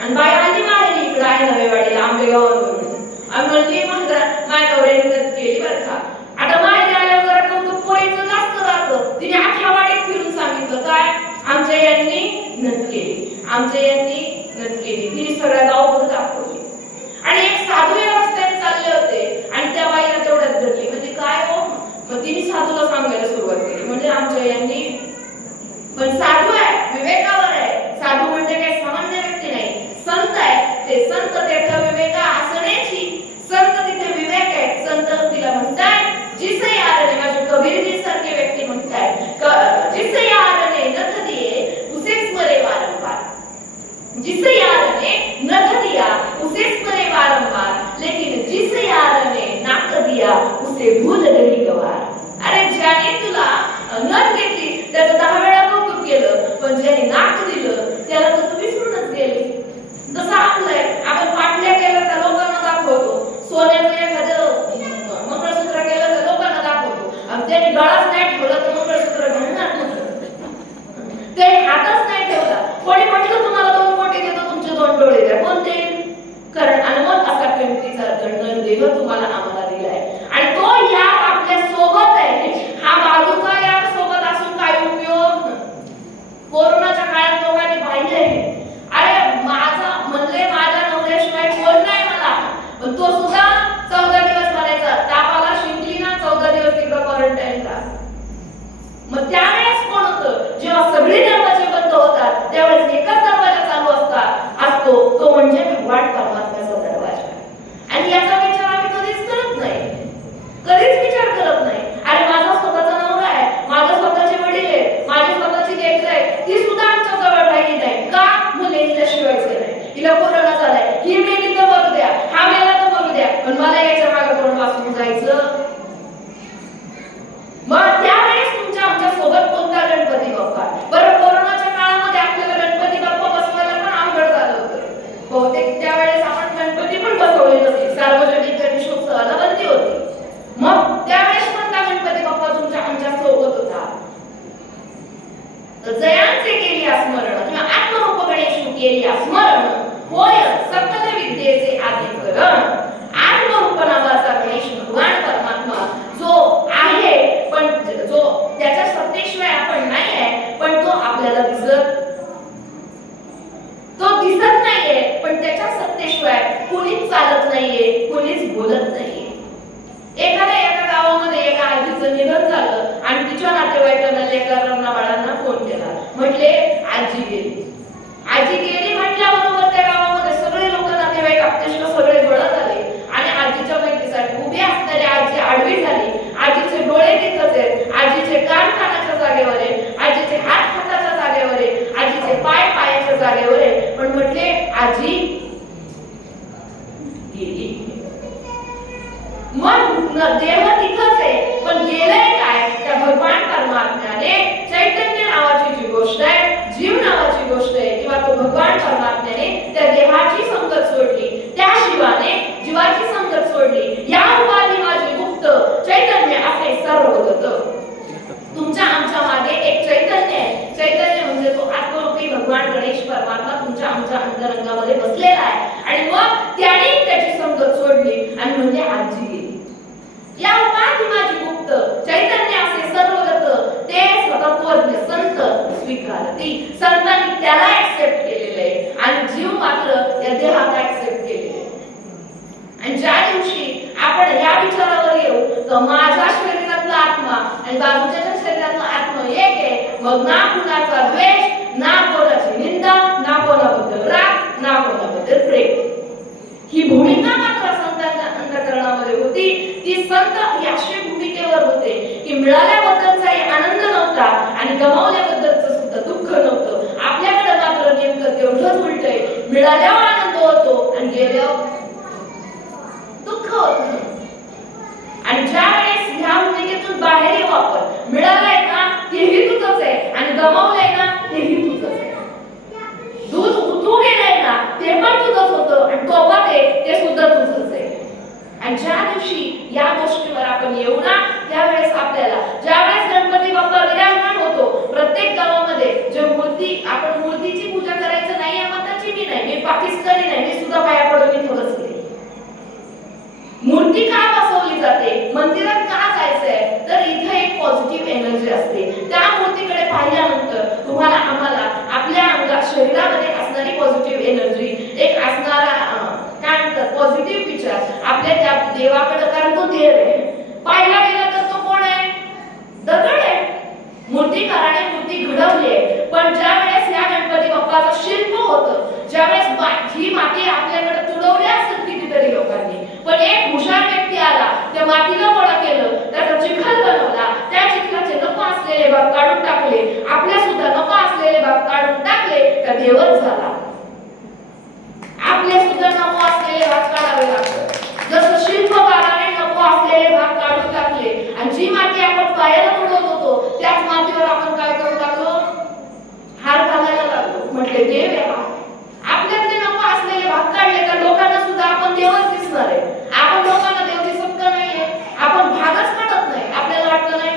आणि बाई आली माहेरी इकडे आहे नवेवाडीला आंबेगाववरून आणि म्हणली माझ्या नवऱ्याने नथ केली बरं का. आता माहेरी आल्यावर जरा कौतुक पोरीचं जास्त राहतं. तिने अख्ख्या वाडीत फिरून सांगितलं काय, आमच्या यांनी नथ केली, आमच्या यांनी नथ केली. तिने सगळ्या गावभर दाखवली. आणि एक साधू या रस्त्याने चालले होते आणि त्या बाईला तेवढ्यात धरली. म्हणजे काय हो, मग तिने साधूला सांगायला सुरुवात केली, म्हणजे आमच्या यांनी. पण साधू आहे, विवेकावर आहे. साधू म्हणजे काही सामान्य व्यक्ती नाही, संत आहे. ते संत त्याच्या विवेका असण्याची, संत तिथे विवेक आहे. संत तिला म्हणताय जिसे यार ने, माझे कबीरजी सारखे व्यक्ती म्हणताय जिसे यार ने नथ दिए उसे स्मरे वारंवार, जिसे यार ने नथ दिया उसे स्मरे वारंवार, लेकिन जिसे यार ने नाक दिया उसे भूल गई गवार. अरे ज्याने तुला नथ घेतली त्याचं 10 वेळा कौतुक केलं, पण ज्याने नाक दिलं त्याला तर तू विसरूनच गेली. तसं आपलंय, आपण पाटल्या केलं तर लोकांना दाखवतो, सोन्याचं एखादं मंगळसूत्र केलं तर लोकांना दाखवतो, आणि त्याने गळाच नाही ठेवला तर मंगळसूत्र घालणार नव्हतं, त्याने हातच नाही ठेवला. कोणी म्हटलं तुम्हाला 2 कोटी देतो, तुमचे 2 डोळे द्या, कोण देईल? कारण अनमोल असा किमतीचा देव तुम्हाला आम्हाला दिलाय आणि तो या आपल्या सोबत आहे. हा बाजूचा या सोबत असून काय उपयोग? कोरोनाच्या काळात लोकांनी पाहिलंय, अरे माझा म्हणले माझ्या नवऱ्याशिवाय कोण नाही मला, पण तो सुद्धा 14 दिवस म्हणायचा तापाला शिंकली ना 14 दिवस तिकडे क्वारंटाईन का. मग त्यावेळेस कोण होतं, जेव्हा सगळे दरवाजे बंद होतात त्यावेळेस एकच दरवाजा चालू असतो, तो म्हणजे भगवान परमात्म्याचा दरवाजा. आणि याचा विचार आम्ही कधीच करत नाही, कधीच विचार करत नाही. अरे माझा स्वतःचा नवरा आहे, माझे स्वतःचे वडील आहेत, माझी स्वतःची लेकरं आहेत, ती सुद्धा आमच्या जवळ राहिली नाही का, मुले हिला शिवायचं नाही, हिला कोरोना झालाय, ही मेली तर मरू द्या, हा मेला तर मरू द्या, पण मला याच्या मागे कोण वाचून जायचं. मग त्यावेळेस तुमच्या आमच्या सोबत कोणता गणपती बाप्पा? बरं कोरोनाच्या काळामध्ये आपल्याला गणपती बाप्पा बसवायला पण अवघड झालं होतं. बहुतेक त्यावेळेस आपण गणपती पण बसवले नसते, सार्वजनिक गणेशोत्सवाला बंदी होती. मग त्यावेळेस कोणता गणपती बाप्पा तुमच्या आमच्या सोबत होता? तर जयांचे केली स्मरण किंवा आत्मरूप गणेशू केली स्मरण होय सकल विद्येचे आदिकरण. आत्मरूप नावाचा गणेश भगवान परमात्मा जो आहे, पण जो त्याच्या सत्तेशिवाय आपण नाही आहे, पण तो आपल्याला दिसत नाहीये, पण त्याच्या सत्तेशिवाय कुणीच चालत नाहीये, कुणीच बोलत नाहीये. एका गावामध्ये एका आजीचं निधन झालं आणि तिच्या नातेवाईकांना लेकरांना बाळांना फोन केला, म्हटले आजी गेली. आजी गेली म्हटल्याबरोबर त्या गावामध्ये सगळे लोक नातेवाईक आपल्याशी सगळे गोळा झाले आणि आजीच्या माहितीसाठी उभी असणारी आजी आडवी झाली. आजीचे डोळे तिथंच आहेत, आजीचे कान कानाच्या जागेवर आहे, आजीचे हात हाताच्या जागेवर आहे, आजीचे पाय पायाच्या जागेवर आहे, पण म्हटले आजी गेली. मग देह तिथंच आहे, पण गेलंय काय? त्या भगवान परमात्म्याने चैतन्य नावाची जी गोष्ट आहे, जीव नावाची गोष्ट आहे, किंवा तो भगवान परमात्म्याने त्या देहाची संगत सोडली, त्या शिवाने जीवाची संगत सोडली. या उपाधी माझी गुप्त चैतन्य असे सर्वगत. तुमच्या आमच्या मागे एक चैतन्य आहे. चैतन्य म्हणजे तो आत्मरूपी भगवान गणेश परमात्मा तुमच्या आमच्या अंतरंगामध्ये बसलेला आहे. आणि मग त्याने त्याची संगत सोडली आणि म्हणजे आजी गेली. या उपाधी माझी गुप्त चैतन्य असे सर्वगत ते स्वतत्वज्ञ संत स्वीकारती. संतांनी त्याला ऍक्सेप्ट केलेलं आहे आणि जीव मात्र या देहात ऍक्सेप्ट केलेले. आणि ज्या दिवशी आपण या विचारावर येऊ तर माझ्या शरीरातला आत्मा आणि बाजूच्या शरीरातला आत्मा मग ना कुणाचा द्वेष, ना कोणाची निंदा, ना कोणाबद्दल राग, ना कोणाबद्दल प्रेम. ही भूमिका मात्र संतांच्या अंतःकरणामध्ये होती. ती संत ही अशी भूमिकेवर होते की मिळाल्याबद्दलचाही आनंद नव्हता आणि गमावल्याबद्दलचं सुद्धा दुःख नव्हतं. आपल्याकडे मात्र नेमकं तेवढंच उलटय, मिळाल्यावर आनंद होतो आणि गेल्यावर दुःख होतं. आणि ज्या वेळेस ह्या भूमिकेतून बाहेर येऊ आपण, मिळालंय ना तेही तुझंच आहे आणि गमावलंय ना तेही तुझंच आहे. दूध उतू गेलंय ना ते पण तुझंच होतं आणि टोपात आहे ते सुद्धा तुझंच आहे. आणि ज्या दिवशी या गोष्टीवर आपण येऊ ना त्यावेळेस आपल्याला, ज्यावेळेस गणपती बाप्पा विराजमान होतो प्रत्येक गावामध्ये, जे मूर्ती, आपण मूर्तीची पूजा करायचं नाही या मताची मी नाही, मी पाकिस्तानी नाही, मी सुद्धा पाया पडून इथं बसले. मूर्ती का बसवली जाते, मंदिरात का जायचंय, तर इथे एक पॉझिटिव्ह एनर्जी असते. त्या मूर्तीकडे पाहिल्यानंतर तुम्हाला, आम्हाला आपल्या अंगात, शरीरामध्ये असणारी पॉझिटिव्ह एनर्जी, एक असणारा काय म्हणतात पॉझिटिव्ह विचार आपल्या त्या देवाकडे, कारण तो देव आहे. पाहिला गेला तर तो कोण आहे, दगड आहे. मूर्तिकाराने मूर्ती घडवली आहे. पण ज्या वेळेस या गणपती बाप्पाचं शिल्प होतं, ज्यावेळेस ही माती आपल्याकडे तुडवली असेल कितीतरी लोकांनी, पण एक हुशार व्यक्ती आला, त्या मातीला गोळा केलं, त्याचा चिखल बनवला, त्या चिखलाचे नको असलेले भाग काढून टाकले, आपल्या सुद्धा नको असलेले भाग काढून टाकले, त्या देवच झाला. आपले सुद्धा नको असलेले भाग काढावे लागतात. जसं शिल्पकाराने नको असलेले भाग काढून टाकले आणि जी माती आपण पायाला तुडवत होतो त्याच मातीवर आपण काय करू लागलो, हार घालायला लागलो. म्हटले देव आहे, आपल्यातले नको असलेले भाग काढले तर लोकांना सुद्धा आपण देवच दिसणार आहे. आपण लोकांना देव दिसत का नाहीये, आपण भागच काढत नाही. आपल्याला वाटतं नाही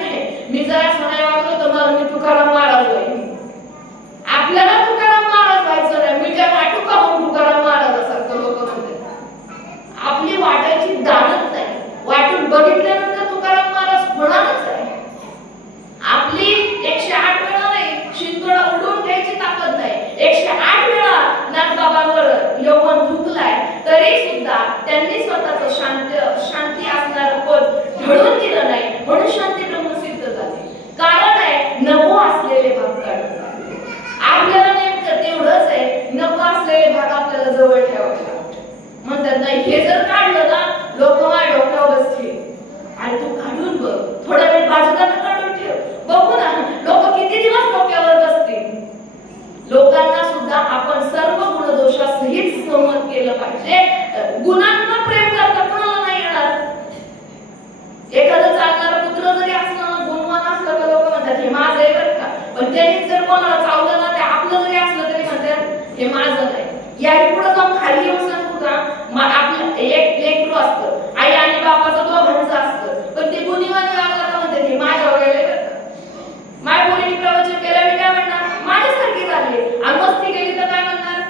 मी जरा सणाय वागलो तर मला मी तुकाराम महाराज होईल. आपल्याला तुकाराम महाराज व्हायचं नाही, मी त्या वाटू का म्हणून तुकाराम महाराजासारखं लोक म्हणतात. आपली वाटायची दानत नाही, वाटून बघितल्यानंतर तुकाराम महाराज होणारच आहे. आपली 108 वेळा नाही, शिंतोडा उडवून घ्यायची ताकद नाही. 108 वेळा नागबाबांवर यौवन थुकलाय तरी सुद्धा त्यांनी स्वतःचं शांती असणारं पद घडवून दिलं नाही, म्हणून शांती ब्रह्मसिद्ध झाली. कारण आहे नको असलेले भाग काढून. आपल्याला नेमकं तेवढंच आहे, नको असलेले भाग आपल्याला जवळ ठेवायचे म्हणतात. नाही, हे जर काढलं ना लोक माझ्या डोक्यावर बसतील आणि तू काढून बघ, थोडा वेळ बाजूला काढून ठेव, बघू ना लोक किती दिवस डोक्यावर बसतील. लोकांना सुद्धा आपण सर्व गुणदोषासहित सहमत केलं पाहिजे. गुणांना प्रेम करता कोणाला नाही येणार. एखादं चालणारा पुत्र जरी असलं, गुणवान असलं तर लोक म्हणतात हे माझं आहे बरं का, पण त्यांनी जर कोणाला चावलं ना ते आपलं जरी असलं तरी म्हणतात हे माझं नाही. याही पुढे जाऊन खाली येऊन सांगू का, आपलं एक लेकरू असतं, आई आणि बापाचं दोघांचं असतं, पण ते गुणीवान वागला तर म्हणतात हे माझ्या वगैरे बरं का. माय बोलीने प्रवचन केलं मी काय म्हणणार, माझ्यासारखी झाली. आणि मस्ती केली तर काय म्हणणार,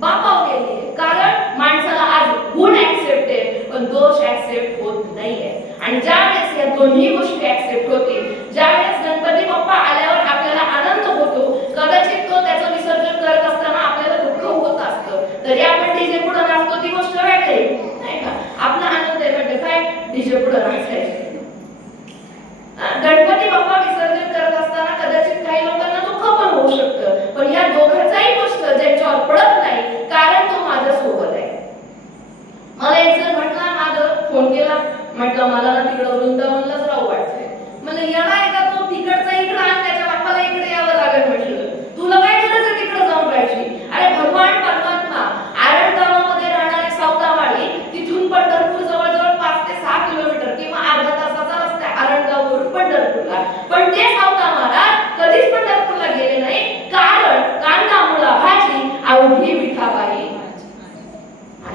बापाव गेली. कारण माणसाला आज गुण ऍक्सेप्ट आहे पण दोष ऍक्सेप्ट होत नाहीये. आणि ज्या वेळेस या दोन्ही गोष्टी ऍक्सेप्ट होतील, ज्या वेळेस गणपती बाप्पा आल्यावर आपल्याला आनंद होतो, कदाचित तो त्याचं विसर्जन करत असताना आपल्याला दुःख होत असतं, तरी आपण डीजे पुढे नाचतो ती गोष्ट वेगळी नाही का. आपला आनंद आहे म्हणजे काय, डीजे पुढे नाचायचं. गणपती बाप्पा विसर्जन करत असताना कदाचित काही लोकांना दुःख पण होऊ शकतं, पण या दोघांचाही गोष्ट ज्यांच्यावर पडत नाही, कारण तो माझ्या सोबत आहे. मला एक जण म्हटला, माझं फोन केला, म्हटलं मला ना तिकडं वृंदावनलाच राहू वाटतंय. म्हणजे येणार आहे का तो तिकडचा इकडं आणि त्याच्या बाप्पाला इकडे यावं लागेल. म्हटलं तुला काय गरज आहे तिकडे जाऊन राहायची. अरे भगवान परमात्मा आरणगावामध्ये राहणारे सावतामाळी, तिथून पंढरपूर जवळजवळ 5 ते 6 किलोमीटर किंवा अर्धा तासाचा रस्ता आहे आरणगाववरून पंढरपूरला. पण ते सावता महाराज कधीच पंढरपूरला गेले नाही, कारण कांदा मुळा भाजी अवघी विठाबाई.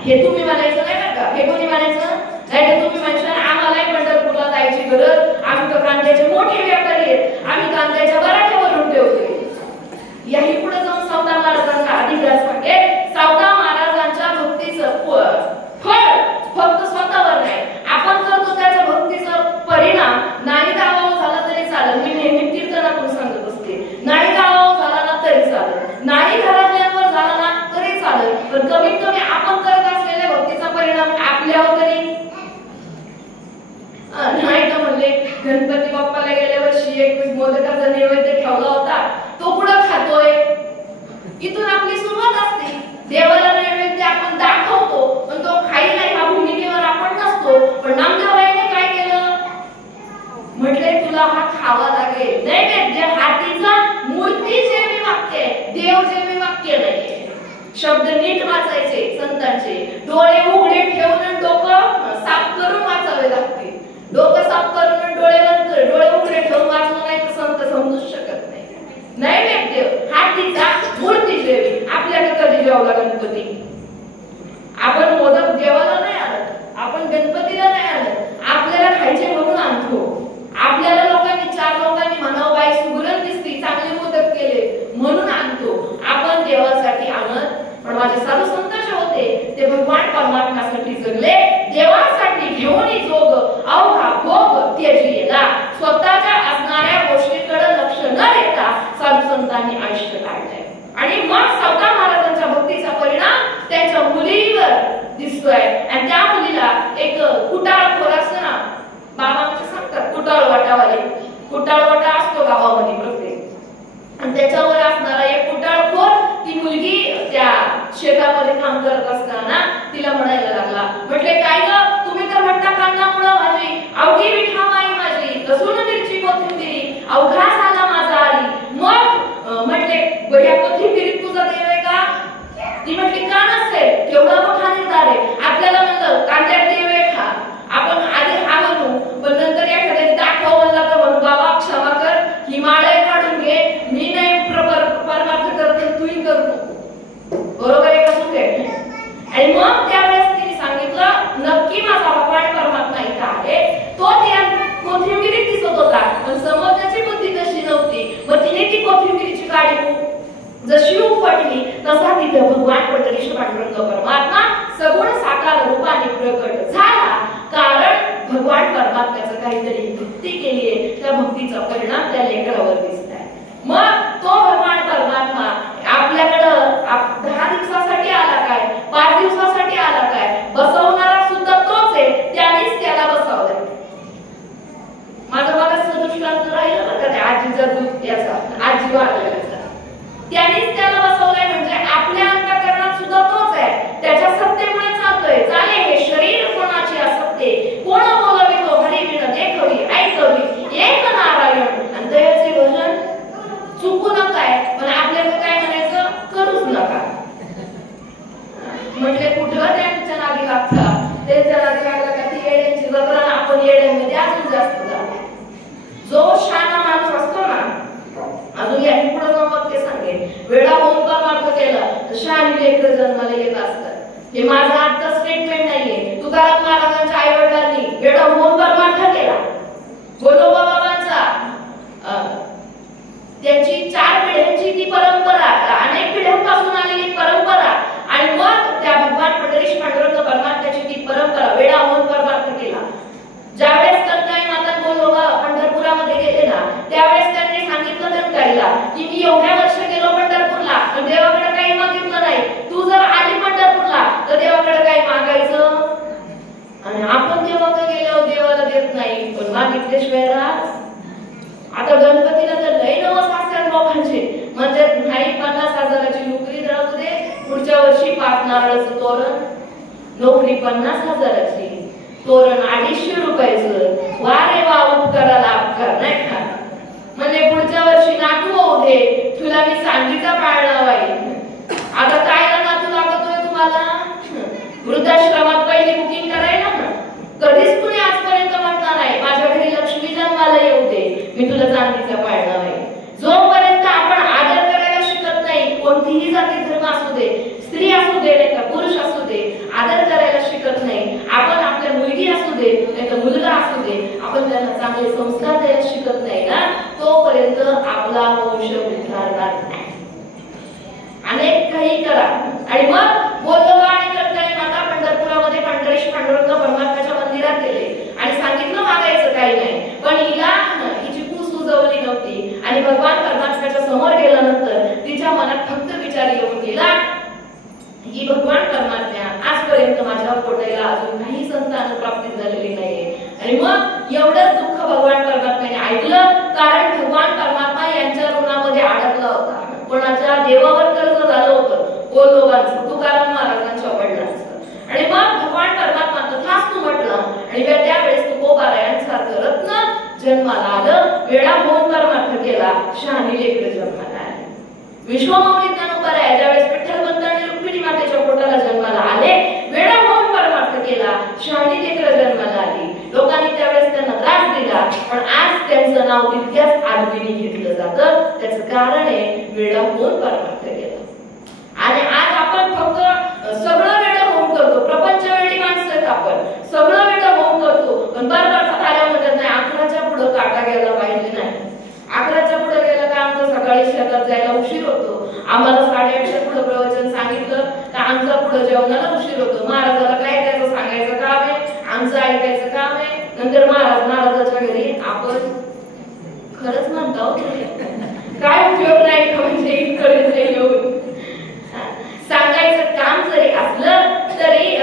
हे तुम्ही म्हणायचं नाही बरं का, हे कोणी म्हणायचं नाही तर तुम्ही म्हणशाल आम्हालाही पंढरपूरला जायची गरज, आम्ही तर कांद्याचे मोठे व्यापारी आहेत, आम्ही कांद्याच्या बराठ्यावरून ठेवतोय. याही पुढे जाऊन सावता महाराजांना अधिकार सांगेल. सावता महाराजांच्या भक्तीचं फळ फक्त स्वतःवर नाही, आपण करतो त्याच्या भक्तीचा परिणाम नाही गावावर झाला तरी चालेल. मी नेहमी कीर्तनातून सांगत असते, नाही गावावर झाला ना तरी चालेल, नाही घरातल्यांवर झाला ना तरी चालेल, पण कमीत कमी आपण करत असलेल्या भक्तीचा परिणाम आपल्यावर तरी नाही. तर म्हणले गणपती बाप्पाला गेल्या वर्षी वर्षी 21 मोदकाचा नैवेद्य ठेवला होता तो पुढे खातोय. इथून आपली सुरुवात असते. देवाला नैवेद्य आपण दाखवतो पण तो खायला ह्या भूमिकेवर आपण नसतो. पण नामदेवरायाने काय केलं, म्हटले तुला हा खावा लागेल. नैवेद्य हातीचा मूर्तीचे वाक्य, देवचे वाक्य नाही. शब्द नीट वाचायचे संतांचे. डोळे उघडे ठेवून डोकं साफ करून वाचावे लागते. डोकं साफ करून डोळे उघडे ठेवून वाचलं नाही तर संत समजूच शकत नाही. नैवेद्य हातीचा मूर्तीचे. आपल्याकडे कधी जेवला गणपती? आपण मोदक देवाला नाही आणत, आपण गणपतीला नाही आणत, आपल्याला खायचे म्हणून आणतो. आपल्याला लोकांनी 4 लोकांनी म्हणावं बाई सुगरण दिसती, चांगले मोदक केले म्हणून आणतो. आपण देवासाठी आणत. पण माझे साधू संत जे होते ते भगवान परमात्म्यासाठी जगले. देवासाठी घेऊन जोग अवघा भोग त्यजिला. स्वतःच्या असणाऱ्या गोष्टीकडे लक्ष न देता साधू संतांनी आयुष्य काढले. आणि मग सावकार महाराजांच्या भक्तीचा परिणाम त्यांच्या मुलीवर दिसतोय. आणि त्या मुलीला एक कुटाळखोर असतो ना, बाबा सांगतात कुटाळवाटावाले, कुटाळवाटा असतो गावामध्ये प्रत्येक, आणि त्याच्यावर असणारा एक कुटाळखोर ती मुलगी त्या शेतामध्ये काम करत असताना तिला म्हणायला लागला, म्हटले काय ग तुम्ही तर म्हणता कांदा मुळा भाजी, अवघी विठा माई माझी, लसूण मिरची कोथिंबिरी, अवघा झाला माझा आली. मग म्हटले बढ्या कोथिंबिरीत तुझा देव आहे का? ती म्हटली का नसेल, केवढा मोठा निर्धार आहे. आपल्याला म्हणलं कांद्यात देव आहे का? आपण आधी हा म्हणू, पण नंतर एखाद्याने दाखव म्हणला तर म्हणू बाबा क्षमा कर, ही माळाही काढून घे, मी नाही परमार्थ करत तूही करू नको. बरोबर आहे का चुके? आणि मग त्यावेळेस तिने सांगितलं नक्की माझा भगवान परमात्मा इथं आहे. तो त्या कोथिंबिरीत दिसत होता पण समोरच्याची बुद्धी तशी नव्हती. मग तिने ती कोथिंबिरीची काडी जशी उपटली तसा तिथे भगवान पंढरीश पांडुरंग परमात्मा सगुण साकार रूपाने प्रकट झाला. कारण भगवान परमात्म्याचं काहीतरी भक्ती केली आहे, त्या भक्तीचा परिणाम त्या लेकरावर दिसत आहे. मग तो भगवान परमात्मा आपल्याकडं 10 दिवसासाठी आला काय, 5 दिवसासाठी आला काय, बसवणारा सुद्धा तोच आहे. त्यानेच त्याला बसवलंय. माझं बघा दृष्टांत राहिलं बघा त्या आजीचा दूध याचा, आजी वारलेला, त्यानेच त्याला बसवलंय. म्हणजे आपल्या अंतःकरणात सुद्धा तोच आहे. त्याच्या सत्तेमुळे चालतोय. चाले हे शरीर कोणाचे असत्ते, कोण बोलावे तो हरी विण देखवी ऐकवी एक नारायण. आणि दयाचे भजन चुकू नकाय, पण आपल्याला काय म्हणायचं करूच नका. म्हटले कुठं त्यांच्या नादी लागता, त्यांच्या नादी लागला का ती येड्यांची जत्रा, आपण येड्यांमध्ये अजून जास्त जातो. जो शाना माणूस असतो ना, अजून याही पुढे जाऊन ते सांगेन, वेळा ओंकार मार्ग केला तर शहाणी लेकरं जन्माला येत असतात. हे माझं आता स्टेटमेंट नाहीये. तुकाराम महाराजांच्या आई वडिलांनी वेळा ओंकार मार्ग केला. गोलोबा बाबांचा त्यांची 4 पिढ्यांची ती परंपरा, अनेक पिढ्यांपासून आलेली परंपरा, आणि मग त्या भगवान पंढरीश पांडुरंग परमात्म्याची ती परंपरा वेळा ओंकार मार्ग केला. ज्यावेळेस कनकाई माता गोलोबा पंढरपुरामध्ये गेले ना, त्यावेळेस त्यांनी सांगितलं कनकाईला की मी एवढ्या वर्ष गेलो पंढरपूरला पण देवाकडे काही मागितलं नाही. तू जर आली पंढरपूरला तर देवाकडे काही मागायचं. आणि आपण देवाकडे गेल्यावर देवाला देत नाही, पण मागितल्याशिवाय राहत. आता गणपतीला तर लई नवस असतात लोकांचे, म्हणजे नाही 50,000ची नोकरी मिळवू दे, पुढच्या वर्षी 5 नारळाचं तोरण, नोकरी 50,000ची, तोरण 250 रुपयाचं. वा रे वा उपकाराला अपकार नाही का? म्हणजे पुढच्या वर्षी नातू होऊ दे, तुला मी सांगीचा पाळणा बाई. आता काय नातू लागतोय तुम्हाला? वृद्धाश्रमात पहिली बुकिंग करायला ना, कधीच कुणी आजपर्यंत म्हटलं नाही माझ्या घरी लक्ष्मी जन्माला येऊ दे, मी तुला चांदीचा पाळणा बाई. जोपर्यंत आपण आदर करायला शिकत नाही, कोणतीही जाती धर्म असू दे, स्त्री असू दे नाही का पुरुष असू दे, आदर करायला शिकत नाही, आपण आपल्या मुलगी असू दे नाही तर मुलगा असू दे, आपण त्यांना चांगले संस्कार द्यायला शिकत नाही ना, तोपर्यंत आपला वंश उद्धारणार नाही. अनेक काही करा. आणि मग गोलोबा आणि कनकाई माता पंढरपुरामध्ये पंढरीश पांडुरंग परमात्म्याच्या मंदिरात गेले आणि सांगितलं मागायचं काही नाही. पण हिला हिची पूस उजवली नव्हती. आणि भगवान परमात्म्याच्या समोर गेल्यानंतर तिच्या मनात फक्त विचार येऊन गेला की भगवान परमात्म्या आजपर्यंत माझ्या पोटाला अजून काही संतान प्राप्ती झालेली नाहीये. आणि मग एवढं दुःख भगवान परमात्म्याने ऐकलं कारण भगवान परमात्मा यांच्या ऋणामध्ये अडकला होता. कोणाच्या देवावर कर्ज झालं होतं, गोलोबांचं, तुकाराम महाराजांच्या वडिलांचं. आणि मग भगवान परमात्मा तथास्तु म्हटलं आणि त्यावेळेस तुकोबारायांसारखं रत्न जन्माला आलं. वेळा होऊन परमार्थ केला, शहाणी लेकरं जन्माला आले. विश्वमौली ज्ञानोबाराय ज्यावेळेस विठ्ठलवंत आणि रुक्मिणी मातेच्या पोटाला जन्माला आले, वेळा होऊन परमार्थ केला, शहाणी लेकरं जन्माला आली. लोकांनी त्यावेळेस त्यांना त्रास दिला, पण आज त्यांचं नाव तितक्याच आदरीने घेतलं जातं. त्याचं कारण आहे वेळा होऊन परमार्थ केला. आणि आज आपण फक्त सगळं वेळ होऊन करतो, प्रपंच वेळी माणसं आहेत आपण, सगळं वेळ होऊन करतो, पण बरोबर झाल्या म्हणत नाही. अकराच्या पुढे काटा गेला पाहिजे नाही. अकराच्या पुढे गेलं का आमचं सकाळी शेतात जायला उशीर होतो. आम्हाला 8:30च्या पुढे प्रवचन सांगितलं का आमचा पुढे जेवणाला उशीर होतो. महाराजाला काय त्याचं सांगायचं काम आहे, आमचं ऐकायचं काम आहे. नंतर महाराजाच्या घरी आपण खरंच म्हणतो काय उपयोग नाही का, म्हणजे इकडे येऊन सांगायचं काम जरी असलं तरी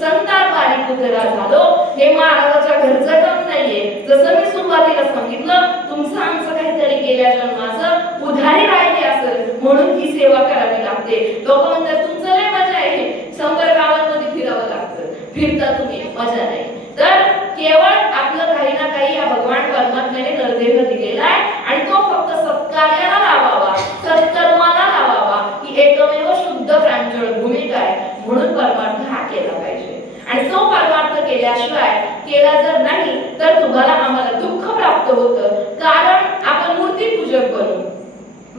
संतार बारीक उदरा झालो हे महाराजाच्या घरचं काम नाहीये. जसं मी सुरुवातीला सांगितलं, तुमचं आमचं काहीतरी गेल्या जन्माचं उधारी राहिली असेल म्हणून ही सेवा करावी लागते. लोक म्हणतात तुमचं लय मजा आहे, 100 गावांमध्ये फिरावं लागतं, फिरता तुम्ही, मजा नाही. तर केवळ आपलं काही ना काही या भगवान परमात्म्याने नरदेह दिलेला आहे आणि तो फक्त सत्कार्याला लावावा, सत्कर्माला लावावा, ही एकमेव शुद्ध प्रांजळ भूमिका आहे. म्हणून परमार्थ हा केला पाहिजे. आणि तो परमार्थ केल्याशिवाय केला जर नाही तर तुम्हाला आम्हाला दुःख प्राप्त होतं. कारण आपण मूर्ती पूजक बनू.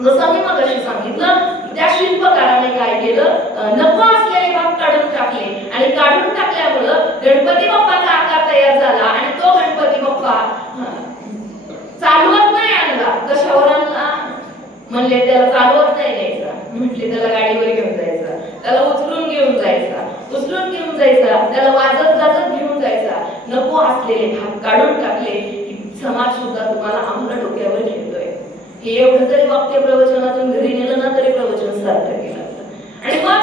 जसं मी मगाशी सांगितलं, त्या शिल्पकाराने काय केलं, नको असलेले भाग काढून टाकले आणि काढून टाकल्यामुळं गणपती बाप्पाचा आकार तयार झाला आणि तो गणपती बाप्पा चालवत नाही आणला. कशावर आणला म्हणले, त्याला चालवत नाही द्यायचा, म्हटले त्याला गाडीवर घेऊन जायचा, त्याला उचलून घेऊन जायचा, त्याला वाजत गाजत घेऊन जायचा. नको असलेले भाग काढून टाकले. समाज सुद्धा तुम्हाला आम्हाला डोक्यावर घेतोय. हे एवढं जरी वाक्य प्रवचनातून घरी नेलं ना तरी प्रवचन सार्थ केलं. आणि मग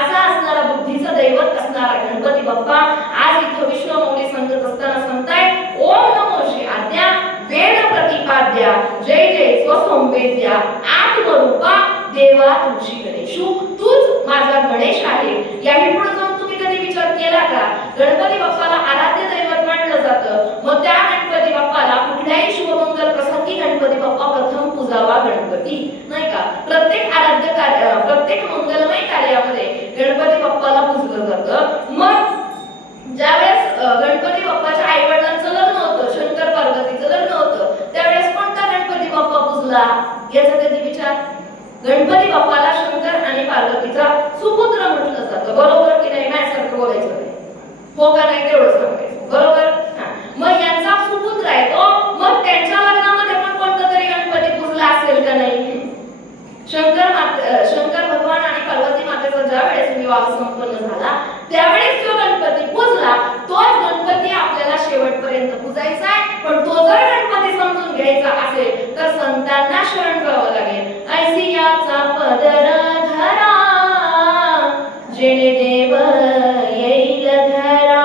असा असणारा बुद्धीचा दैवत असणारा गणपती बाप्पा आज इथं विश्वमौली सांगत असताना सांगताय, ओम नमो श्री आद्या वेद प्रतिपाद्या जय जय स्वसंवेद्या आत्मरूपा देवा तुझी गणेशू, तूच माझा गणेश आहे. याही पुढे जाऊन तुम्ही कधी विचार केला का, गणपती बाप्पाला आराध्य दैवत मानलं जातं. मग त्या गणपती बाप्पाला कुठल्याही शुभमंगल प्रसंगी गणपती बाप्पा प्रथम पूजावा गणपती, नाही का. प्रत्येक आराध्य कार्य, प्रत्येक मंगलमय कार्यामध्ये गणपती बाप्पाला पूजलं जातं. मग ज्यावेळेस गणपती बाप्पाच्या आई वडिलांचं लग्न होतं, शंकर पार्वतीचं लग्न होतं, त्यावेळेस कोणता गणपती बाप्पा पूजला याचा कधी विचार. गणपती बाप्पाला शंकर आणि पार्वतीचा सुपुत्र म्हटलं जातं, बरोबर की नाही. माझ्यासारखं बोलायचं नाही, हो का नाही तेवढं सांगायचं, बरोबर. मग यांचा सुपुत्र आहे तो, मग त्यांच्या लग्नामध्ये पण कोणता तरी गणपती पूजला असेल का नाही. शंकर भगवान आणि पार्वती मातेचा ज्या वेळेस विवाह संपन्न झाला त्यावेळेस जो गणपती पूजला तोच गणपती आपल्याला शेवटपर्यंत पूजायचा आहे. पण तो जर गणपती समजून घ्यायचा असेल तर संतांना शरण जावं लागेल. ऐसी याचा पदर धरा जेणे देव येईल धरा.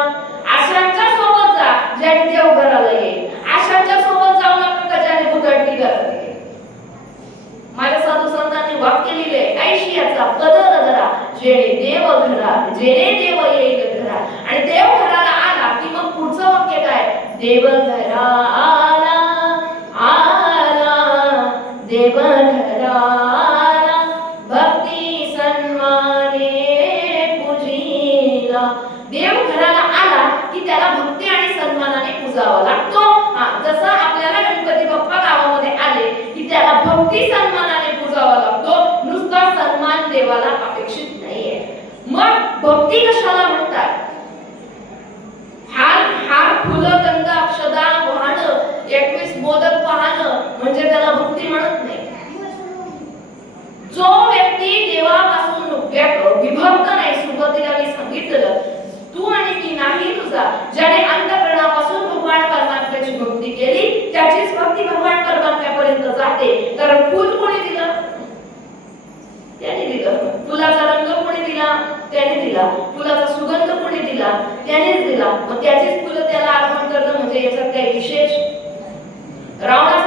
अशांच्या सोबत जा ज्याने देव घराला येईल. अशांच्या सोबत जाऊ नका ज्याने भुताटकी घराला येईल. माझ्या साधू संतांनी वाक्य लिहिले, ऐशी याचा पदर धरा जेणे देव येईल घरा. आणि देव घराला आला की मग पुढचं वाक्य काय, देव घरा आला देव घरा आला भक्ती सन्माने पूजिला. देव घराला आला की त्याला भक्ती आणि सन्मानाने पूजावा लागतो. जसं आपल्याला गणपती बाप्पा गावामध्ये आले की त्याला भक्ती सन्मानाने पूजावा लागतो, नुसता सन्मान देवाला अपेक्षित नाहीये. मग भक्ती कशाला म्हणतात. हार फुलं गंध अक्षदा वाहणं 21 मोदक वाहणं म्हणजे त्याला भक्ती म्हणत नाही. जो व्यक्ती देवापासून विभक्त नाही, सुरुवातीला मी सांगितलं तू आणि मी नाही तुझा, ज्याने अंतःकरणापासून भगवान परमात्म्याची भक्ती केली त्याचीच भक्ती भगवान परमात्म्यापर्यंत जाते. कारण फुल कोणी दिलं, त्याने दिलं. फुलाचा रंग कोणी दिला, त्याने दिला. फुलाचा सुगंध कोणी दिला, त्यानेच दिला. मग त्याचीच फुलं त्याला अर्पण करणं म्हणजे याच्यात काही विशेष. रावणा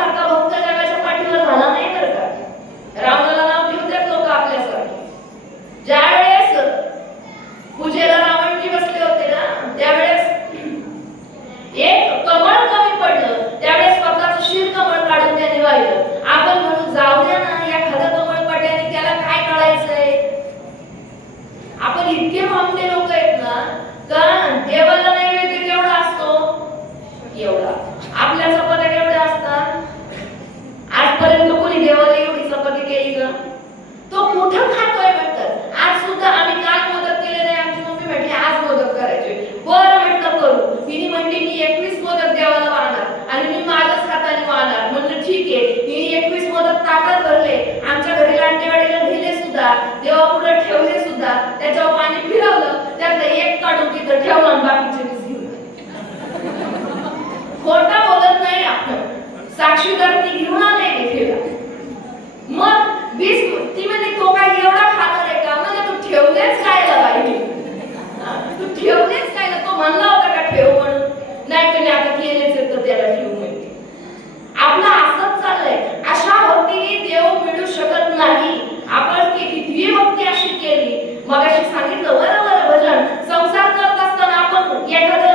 देवापुढे ठेवले सुद्धा, त्याच्यावर पाणी फिरवलं, त्यातलं एक काढून तिथं ठेवलं आणि बाकीचे वीस घेऊन. खोटा बोलत नाही आपण, साक्षीदार ती घेऊन आले तिथे. मग वीस ती म्हणजे तो काय एवढा खाणार आहे का? म्हणजे तू ठेवलेच काय बाई, तू ठेवलेच काय? तो म्हणला होता का ठेव म्हणून? नाही, तुम्ही आता केलेच तर त्याला ठेवू म्हणते. आपला असंच चाललंय. अशा भक्तीने देव मिळू शकत नाही. आपण किती भक्ती अशी केली, मग अशी सांगितलं बरोबर भजन संसार करत असताना आपण एखादं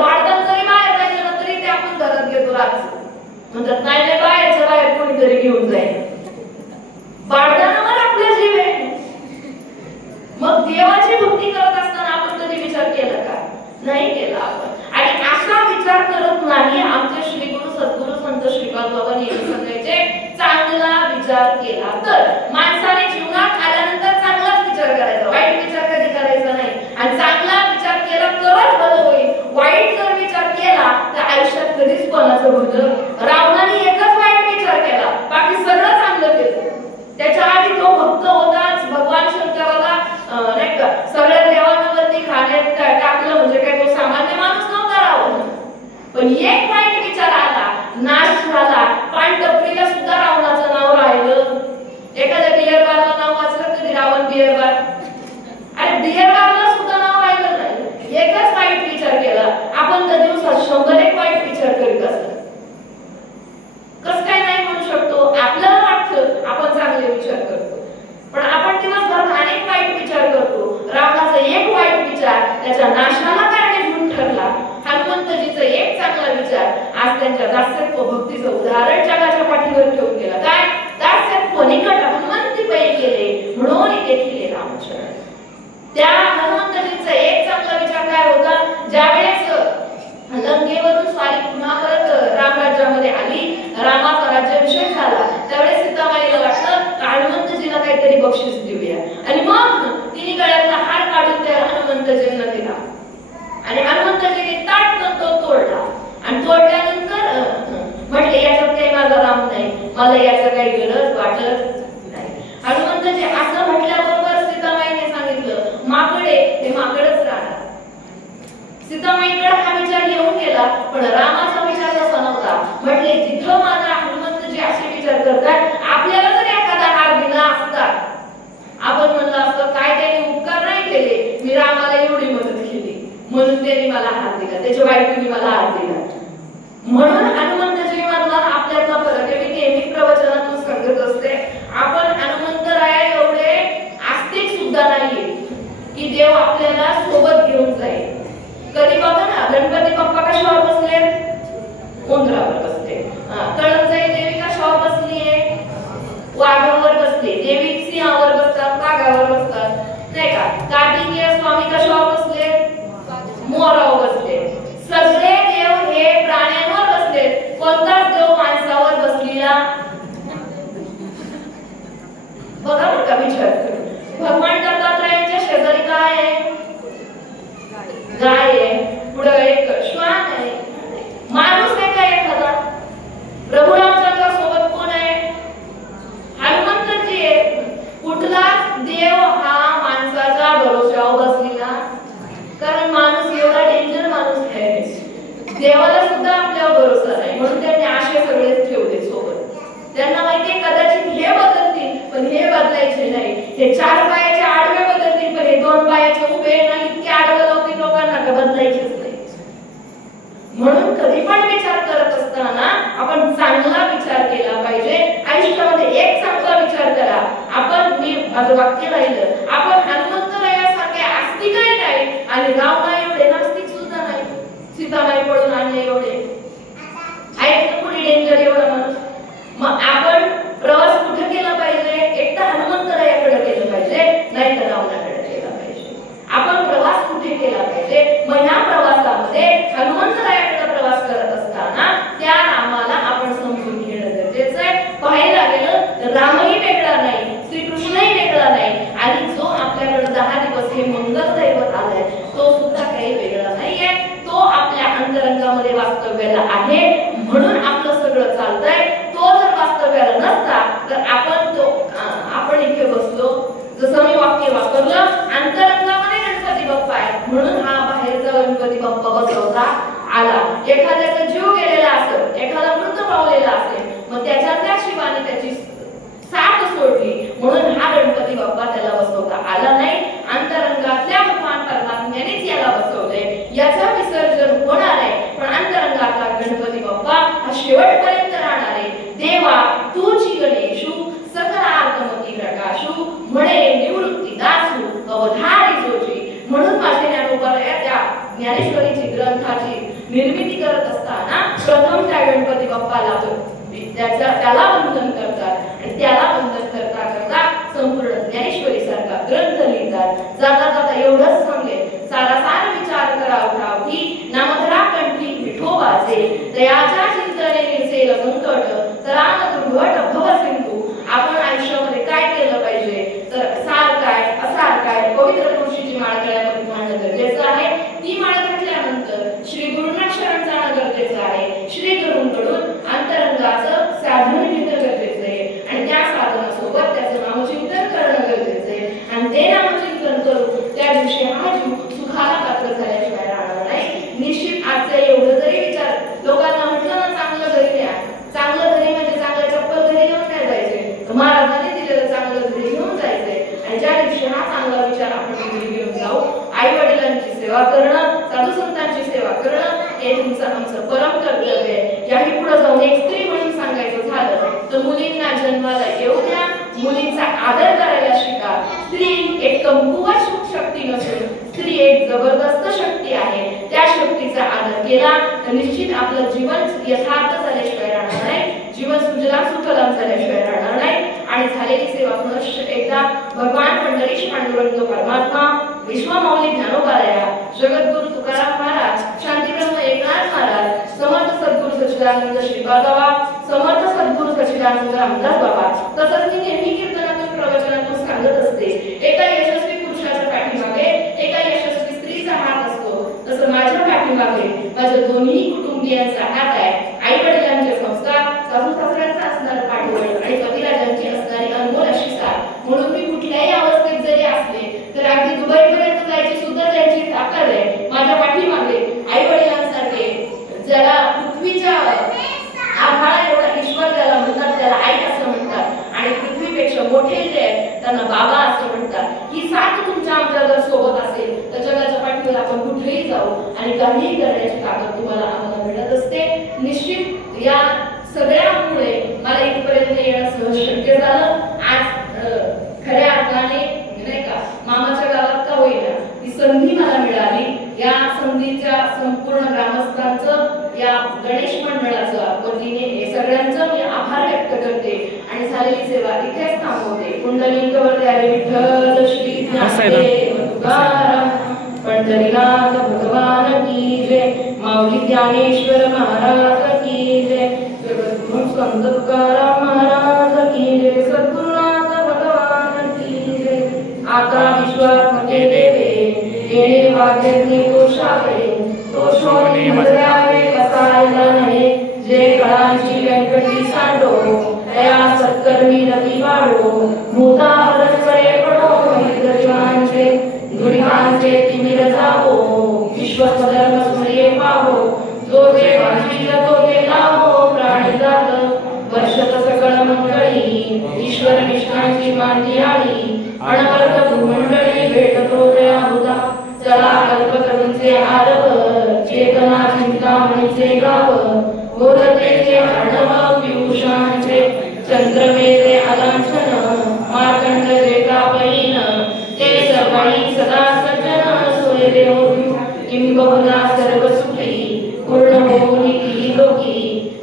बाळदान जरी बाहेर राहिलं तरी ते आपण घरात घेतो रातचं. म्हणतात नाही नाही बाहेरच्या बाहेर कोणीतरी घेऊन जाईल. बाळदानावर आपला जीव आहे. मग देवाची भक्ती करत असताना आपण कधी विचार केला का? नाही केला आपण. आणि असा विचार करत नाही आमचे श्री गुरु सद्गुरु संत श्रीपाद बाबा नेहमी सांगायचे, चांगला विचार केला तर. माणसाने जीवनात आल्यानंतर चांगलाच विचार करायचा, वाईट विचार कधी करायचा नाही. आणि चांगला विचार केला तरच भलं होईल. वाईट जर विचार केला तर आयुष्यात कधीच कोणाचं भलं. रावणाने एकच वाईट विचार केला, बाकी सगळं चांगलं केलं. त्याच्या आधी तो भक्त होताच. भगवान शंकराला नाही का सगळ्या देवांवरती खाण्यात टाकलं, म्हणजे काय तो सामान्य माणूस नव्हता रावण. पण एक वाईट विचार आला, नाश झाला. पांडवरीला सुद्धा रावणाचं नाव राहिलं. एखाद्या बियर बारला नाव वाचलं कधी? Ravan beer bar. अरे बियर बारला सुद्धा नाव राहिलं नाही. एकच वाईट विचार केला. आपण तर दिवसात 100 वाईट विचार करीत असतो. कस काय नाही म्हणू शकतो? आपल्याला वाटतं आपण चांगले विचार करतो, पण आपण दिवसभर अनेक वाईट विचार करतो. रावणाचा एक वाईट विचार त्याच्या नाशाला कारणीभूत ठरला. हनुमंतजीचा एक चांगला विचार आज त्यांच्या दास्यत्व भक्तीचं उदाहरण जगाच्या पाठीवर ठेवून गेला. काय? दास्यत्व निकट हनुमंती पै केले म्हणून येथील रामचरण. त्या हनुमंतजीचा एक चांगला विचार काय होता? ज्यावेळेस लंकेवरून स्वारी पुन्हा परत रामराज्यामध्ये आली, रामाचा राज्याभिषेक झाला, त्यावेळेस सीतामाईला वाटलं हनुमंतजीला काहीतरी बक्षीस देऊया. आणि मग तिने गळ्यातला हार काढून त्या हनुमंतजींना दिला. आणि हनुमंतजीने ताटकन तो तोडला. आणि तोडल्यानंतर म्हटले याच्यात काही माझा राम नाही, मला याचं काही गरज वाटत नाही. हनुमंतजी असं म्हटल्याबरोबर सीतामाईने सांगितलं माकडे ते माकडच राहणार. सीतामाईकडे हा विचार येऊन गेला, पण रामाचा विचार तसा नव्हता. म्हटले जिथं माझा हनुमंतजी असे विचार करतात, आपल्याला जर एखादा हार दिला असता, आपण म्हणलं असतं काय त्यांनी उपकार नाही केले, मी रामाला एवढी मदत केली म्हणून त्यांनी मला हार दिला, त्याच्या बायकोनी मला हार दिला. म्हणून हनुमंतजी मधला आपल्यातला फरक आहे. मी नेहमी प्रवचनातून सांगत असते, आपण हनुमंतराया एवढे आस्तिक सुद्धा नाहीये की देव आपल्याला सोबत घेऊन जाईल. कधी बघा ना, गणपती बाप्पा कशावर बसले? उंदरावर बसले. कळमजाई देवी कशावर बसलीये? वाघावर बसले. देवी सिंहावर बसतात, वाघावर बसतात, नाही का? कार्तिकेय स्वामी कशावर बसले? मोरावर बसले. सगळे देव हे प्राण्यांवर बसले. कोणताच देव माणसावर बसलेला बघा बरं का विचार करून. भगवान दत्तात्रयांच्या शेजारी काय आहे? गाय आहे, पुढे एक श्वान आहे. माणूस आहे का एखादा? प्रभू रामचंद्र सोबत कोण आहे? हनुमंतजी आहे. कुठलाच देव हा माणसाच्या भरोश्यावर बसलेला, कारण माणूस एवढा डेंजर माणूस आहे. देवाला सुद्धा आपल्यावर भरोसा नाही, म्हणून त्यांनी आशे सगळेच ठेवले सोबत. त्यांना माहितीये कदाचित हे बदलतील, पण हे बदलायचे नाही. हे 4 पायाचे आडवे बदलतील, पण हे 2 पायाचे उभे नाही. इतके आडवे लावतील लोकांना का बदलायचेच नाही. म्हणून कधी पण विचार करत असताना आपण चांगला विचार केला पाहिजे. आयुष्यामध्ये एक चांगला विचार करा. आपण मी माझं वाक्य राहिलं, आपण हनुमंतरायासारखे आस्तिकही नाही आणि रावणा एवढे नास्तिक सुद्धा नाही. सीतामाई पळून आणले एवढे आहेत, कुणी डेंजर एवढा माणूस. मग आपण जसं मी वाक्य वापरलं, अंतरंगामध्ये गणपती बाप्पा आहे म्हणून हा बाहेरचा गणपती बाप्पा बसवता आला. एखाद्याचा जीव गेलेला असेल, एखादा मृत पावलेला असेल, मग त्याच्या त्या शिवाने त्याची साथ सोडली म्हणून हा गणपती बाप्पा त्याला बसवता आला नाही. अंतरंगातल्या भगवान परमात्म्यानेच याला बसवले. याचा विसर्जन होणार आहे, पण अंतरंगातला गणपती बाप्पा हा शेवटपर्यंत राहणार आहे. देवा तूची गणेशू सकलार्कमती प्रकाशू म्हणे निवृत्ती दासू अवधारी जोशी. म्हणून माझे ज्ञानोबा त्या ज्ञानेश्वरीची ग्रंथाची निर्मिती करत असताना प्रथम त्या गणपती बाप्पाला त्याला वंदन करतात आणि त्याला वंदन करता करता संपूर्ण ज्ञानेश्वरी सारखा ग्रंथ लिहितात. जाता जाता एवढंच सांगेल, सारासार विचार करा की नामधरा कंठी विठोबाचे दयाच्या चिंतने निरसेल संकट तरान दुर्घट भव सिंधू. आपण आयुष्यामध्ये काय केलं पाहिजे तर सार काय असार काय पवित्र तुळशीची माळ गळ्यामध्ये घालणं गरजेचं आहे. ती माळ घातल्यानंतर श्री गुरुनाथ शरण जाणं गरजेचं आहे. श्री गुरूंकडून अंतरंगाचं साधन घेणं गरजेचं आहे आणि त्या साधनासोबत त्याचं नामचिंतन करणं गरजेचं आहे. आणि ते नामचिंतन करून त्या दिवशी हा जीव सुखाला पात्र झाल्याशिवाय राहणार नाही. निश्चित आजचं एवढं जरी विचार लोकांना म्हटलं ना, चांगलं घरी न्या, चांगलं घरी म्हणजे चांगलं चप्पल घरी घेऊन नाही जायचे, महाराजांनी दिलेलं चांगलं घरी घेऊन जायचंय. आणि ज्या दिवशी हा चांगला विचार आपण घरी घेऊन जाऊ, आई वडिलांची सेवा करणं, साधू संतांची सेवा करणं हे तुमचं आमचं परम कर्तव्य आहे. याही पुढे जाऊन एक स्त्री म्हणून सांगायचं झालं तर मुलींना जन्माला येऊ द्या, मुलींचा आदर करायला शिका. स्त्री एक कमकुवत शक्ती नसून स्त्री एक जबरदस्त शक्ती आहे. त्या शक्तीचा आदर केला तर निश्चित आपलं जीवन यथार्थ झाल्याशिवाय राहणार नाही, जीवन सुजलाम सुफलाम झाल्याशिवाय राहणार नाही. आणि झालेली सेवा पुनश्च एकदा भगवान पंढरीश पांडुरंग परमात्मा, विश्वमौली ज्ञानोबाया, जगद्गुरु तुकाराम महाराज, शांतीब्रह्म एकनाथ महाराज, समर्थ सद्गुरु सच्चिदानंद श्रीपाद बाबा, समर्थ सद्गुरु सच्चिदानंद रामदास बाबा, तसंच मी नेहमी कीर्तनातून प्रवचनातून सांगत असते, एका यशस्वी पुरुषाच्या पाठीमागे एका यशस्वी स्त्रीचा हात असतो. तसं माझ्या पाठीमागे माझ्या दोन्ही कुटुंबियांचा हात आहे. आई वडिलांचे संस्कार, सासू सासऱ्यांचा असणारा पाठबळ आणि कविराजांची असणारी अनमोल अशी साथ. म्हणून मी कुठल्याही अवस्थेत जरी असले तर अगदी दुबईपर्यंत जायची सुद्धा त्यांची ताकद आहे. माझ्या पाठीमागे आई वडिलांसारखे ज्याला पृथ्वीच्या आभाळा एवढा ईश्वर ज्याला म्हणतात त्याला आई असं म्हणतात आणि पृथ्वीपेक्षा मोठे जे आहेत त्यांना बाबा असं म्हणतात. ही साथ तुमच्या आमच्या जर सोबत असेल तर जगाच्या पाठीवर आपण कुठेही जाऊ आणि काहीही करण्याची ताकद तुम्हाला आम्हाला मिळत असते. निश्चित या सगळ्यामुळे मला इथपर्यंत येणं सहज शक्य झालं. आज खऱ्या अर्थाने नाही का मामाच्या गावात का होईना ती संधी मला मिळाली. या संधीच्या संपूर्ण ग्रामस्थांचं, या गणेश मंडळाचं वतीने हे सगळ्यांचं मी आभार व्यक्त करते आणि झालेली सेवा इथेच थांबवते. कुंडलिंकवरती आले विठ्ठल श्री ज्ञानदेव तुकाराम, पंढरीनाथ भगवान की जय, माऊली ज्ञानेश्वर महाराज की जय, जगद्गुरु संत तुकाराम महाराज की जय, सद्गुरुनाथ भगवान की जय. आता विश्वात्मके देवे येणे वाग्यज्ञ कोशावे, तो शोणी मर्यावे कसायला नये, जे कळांची व्यंकटी सांडो तया सत्कर्मी रती वाढो, भूता परस्परे पडो हितजीवांचे दुरितांचे तिमिर जावो, विश्वधर्म स्मरिये पाहो, जो जे वाचिल तो ते लाभो प्राणी जात वर्षत सकळ मंगळी, ईश्वर निष्ठांची मांदी आली अनवर्त भूमंडळी भेटतो दया हुता, चला कल्प करूनचे आरव चेतना चिंतामणीचे गाव, बोलतेचे अर्णव पियुषांचे चंद्रमेचे अलांछन, मार्कंड जे कापईन ते सर्वाणी सदा सज्जन, सोयरे होती किंबहुना सर्व सुखी पूर्ण होऊनी ती लोकी,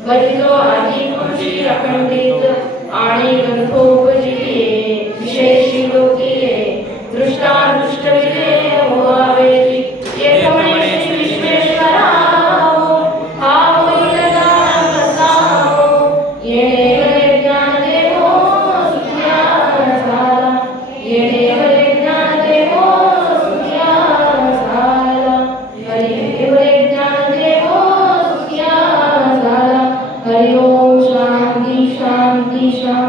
भजितो आधी खुर्ची अखंडित आणि ग्रंथोपजीविये, विशेषी लोकीये दृष्टा दृष्ट विजय होवावेची, ये समणे श्री विश्वेश्वरा हो, हा होईल नाम कसा हो, येणे गले ज्ञान देवो सुखिया झाला, येणे गले ज्ञान देवो सुखिया झाला, येणे गले ज्ञान देवो सुखिया झाला. हरि ओम शांती शांती शांती.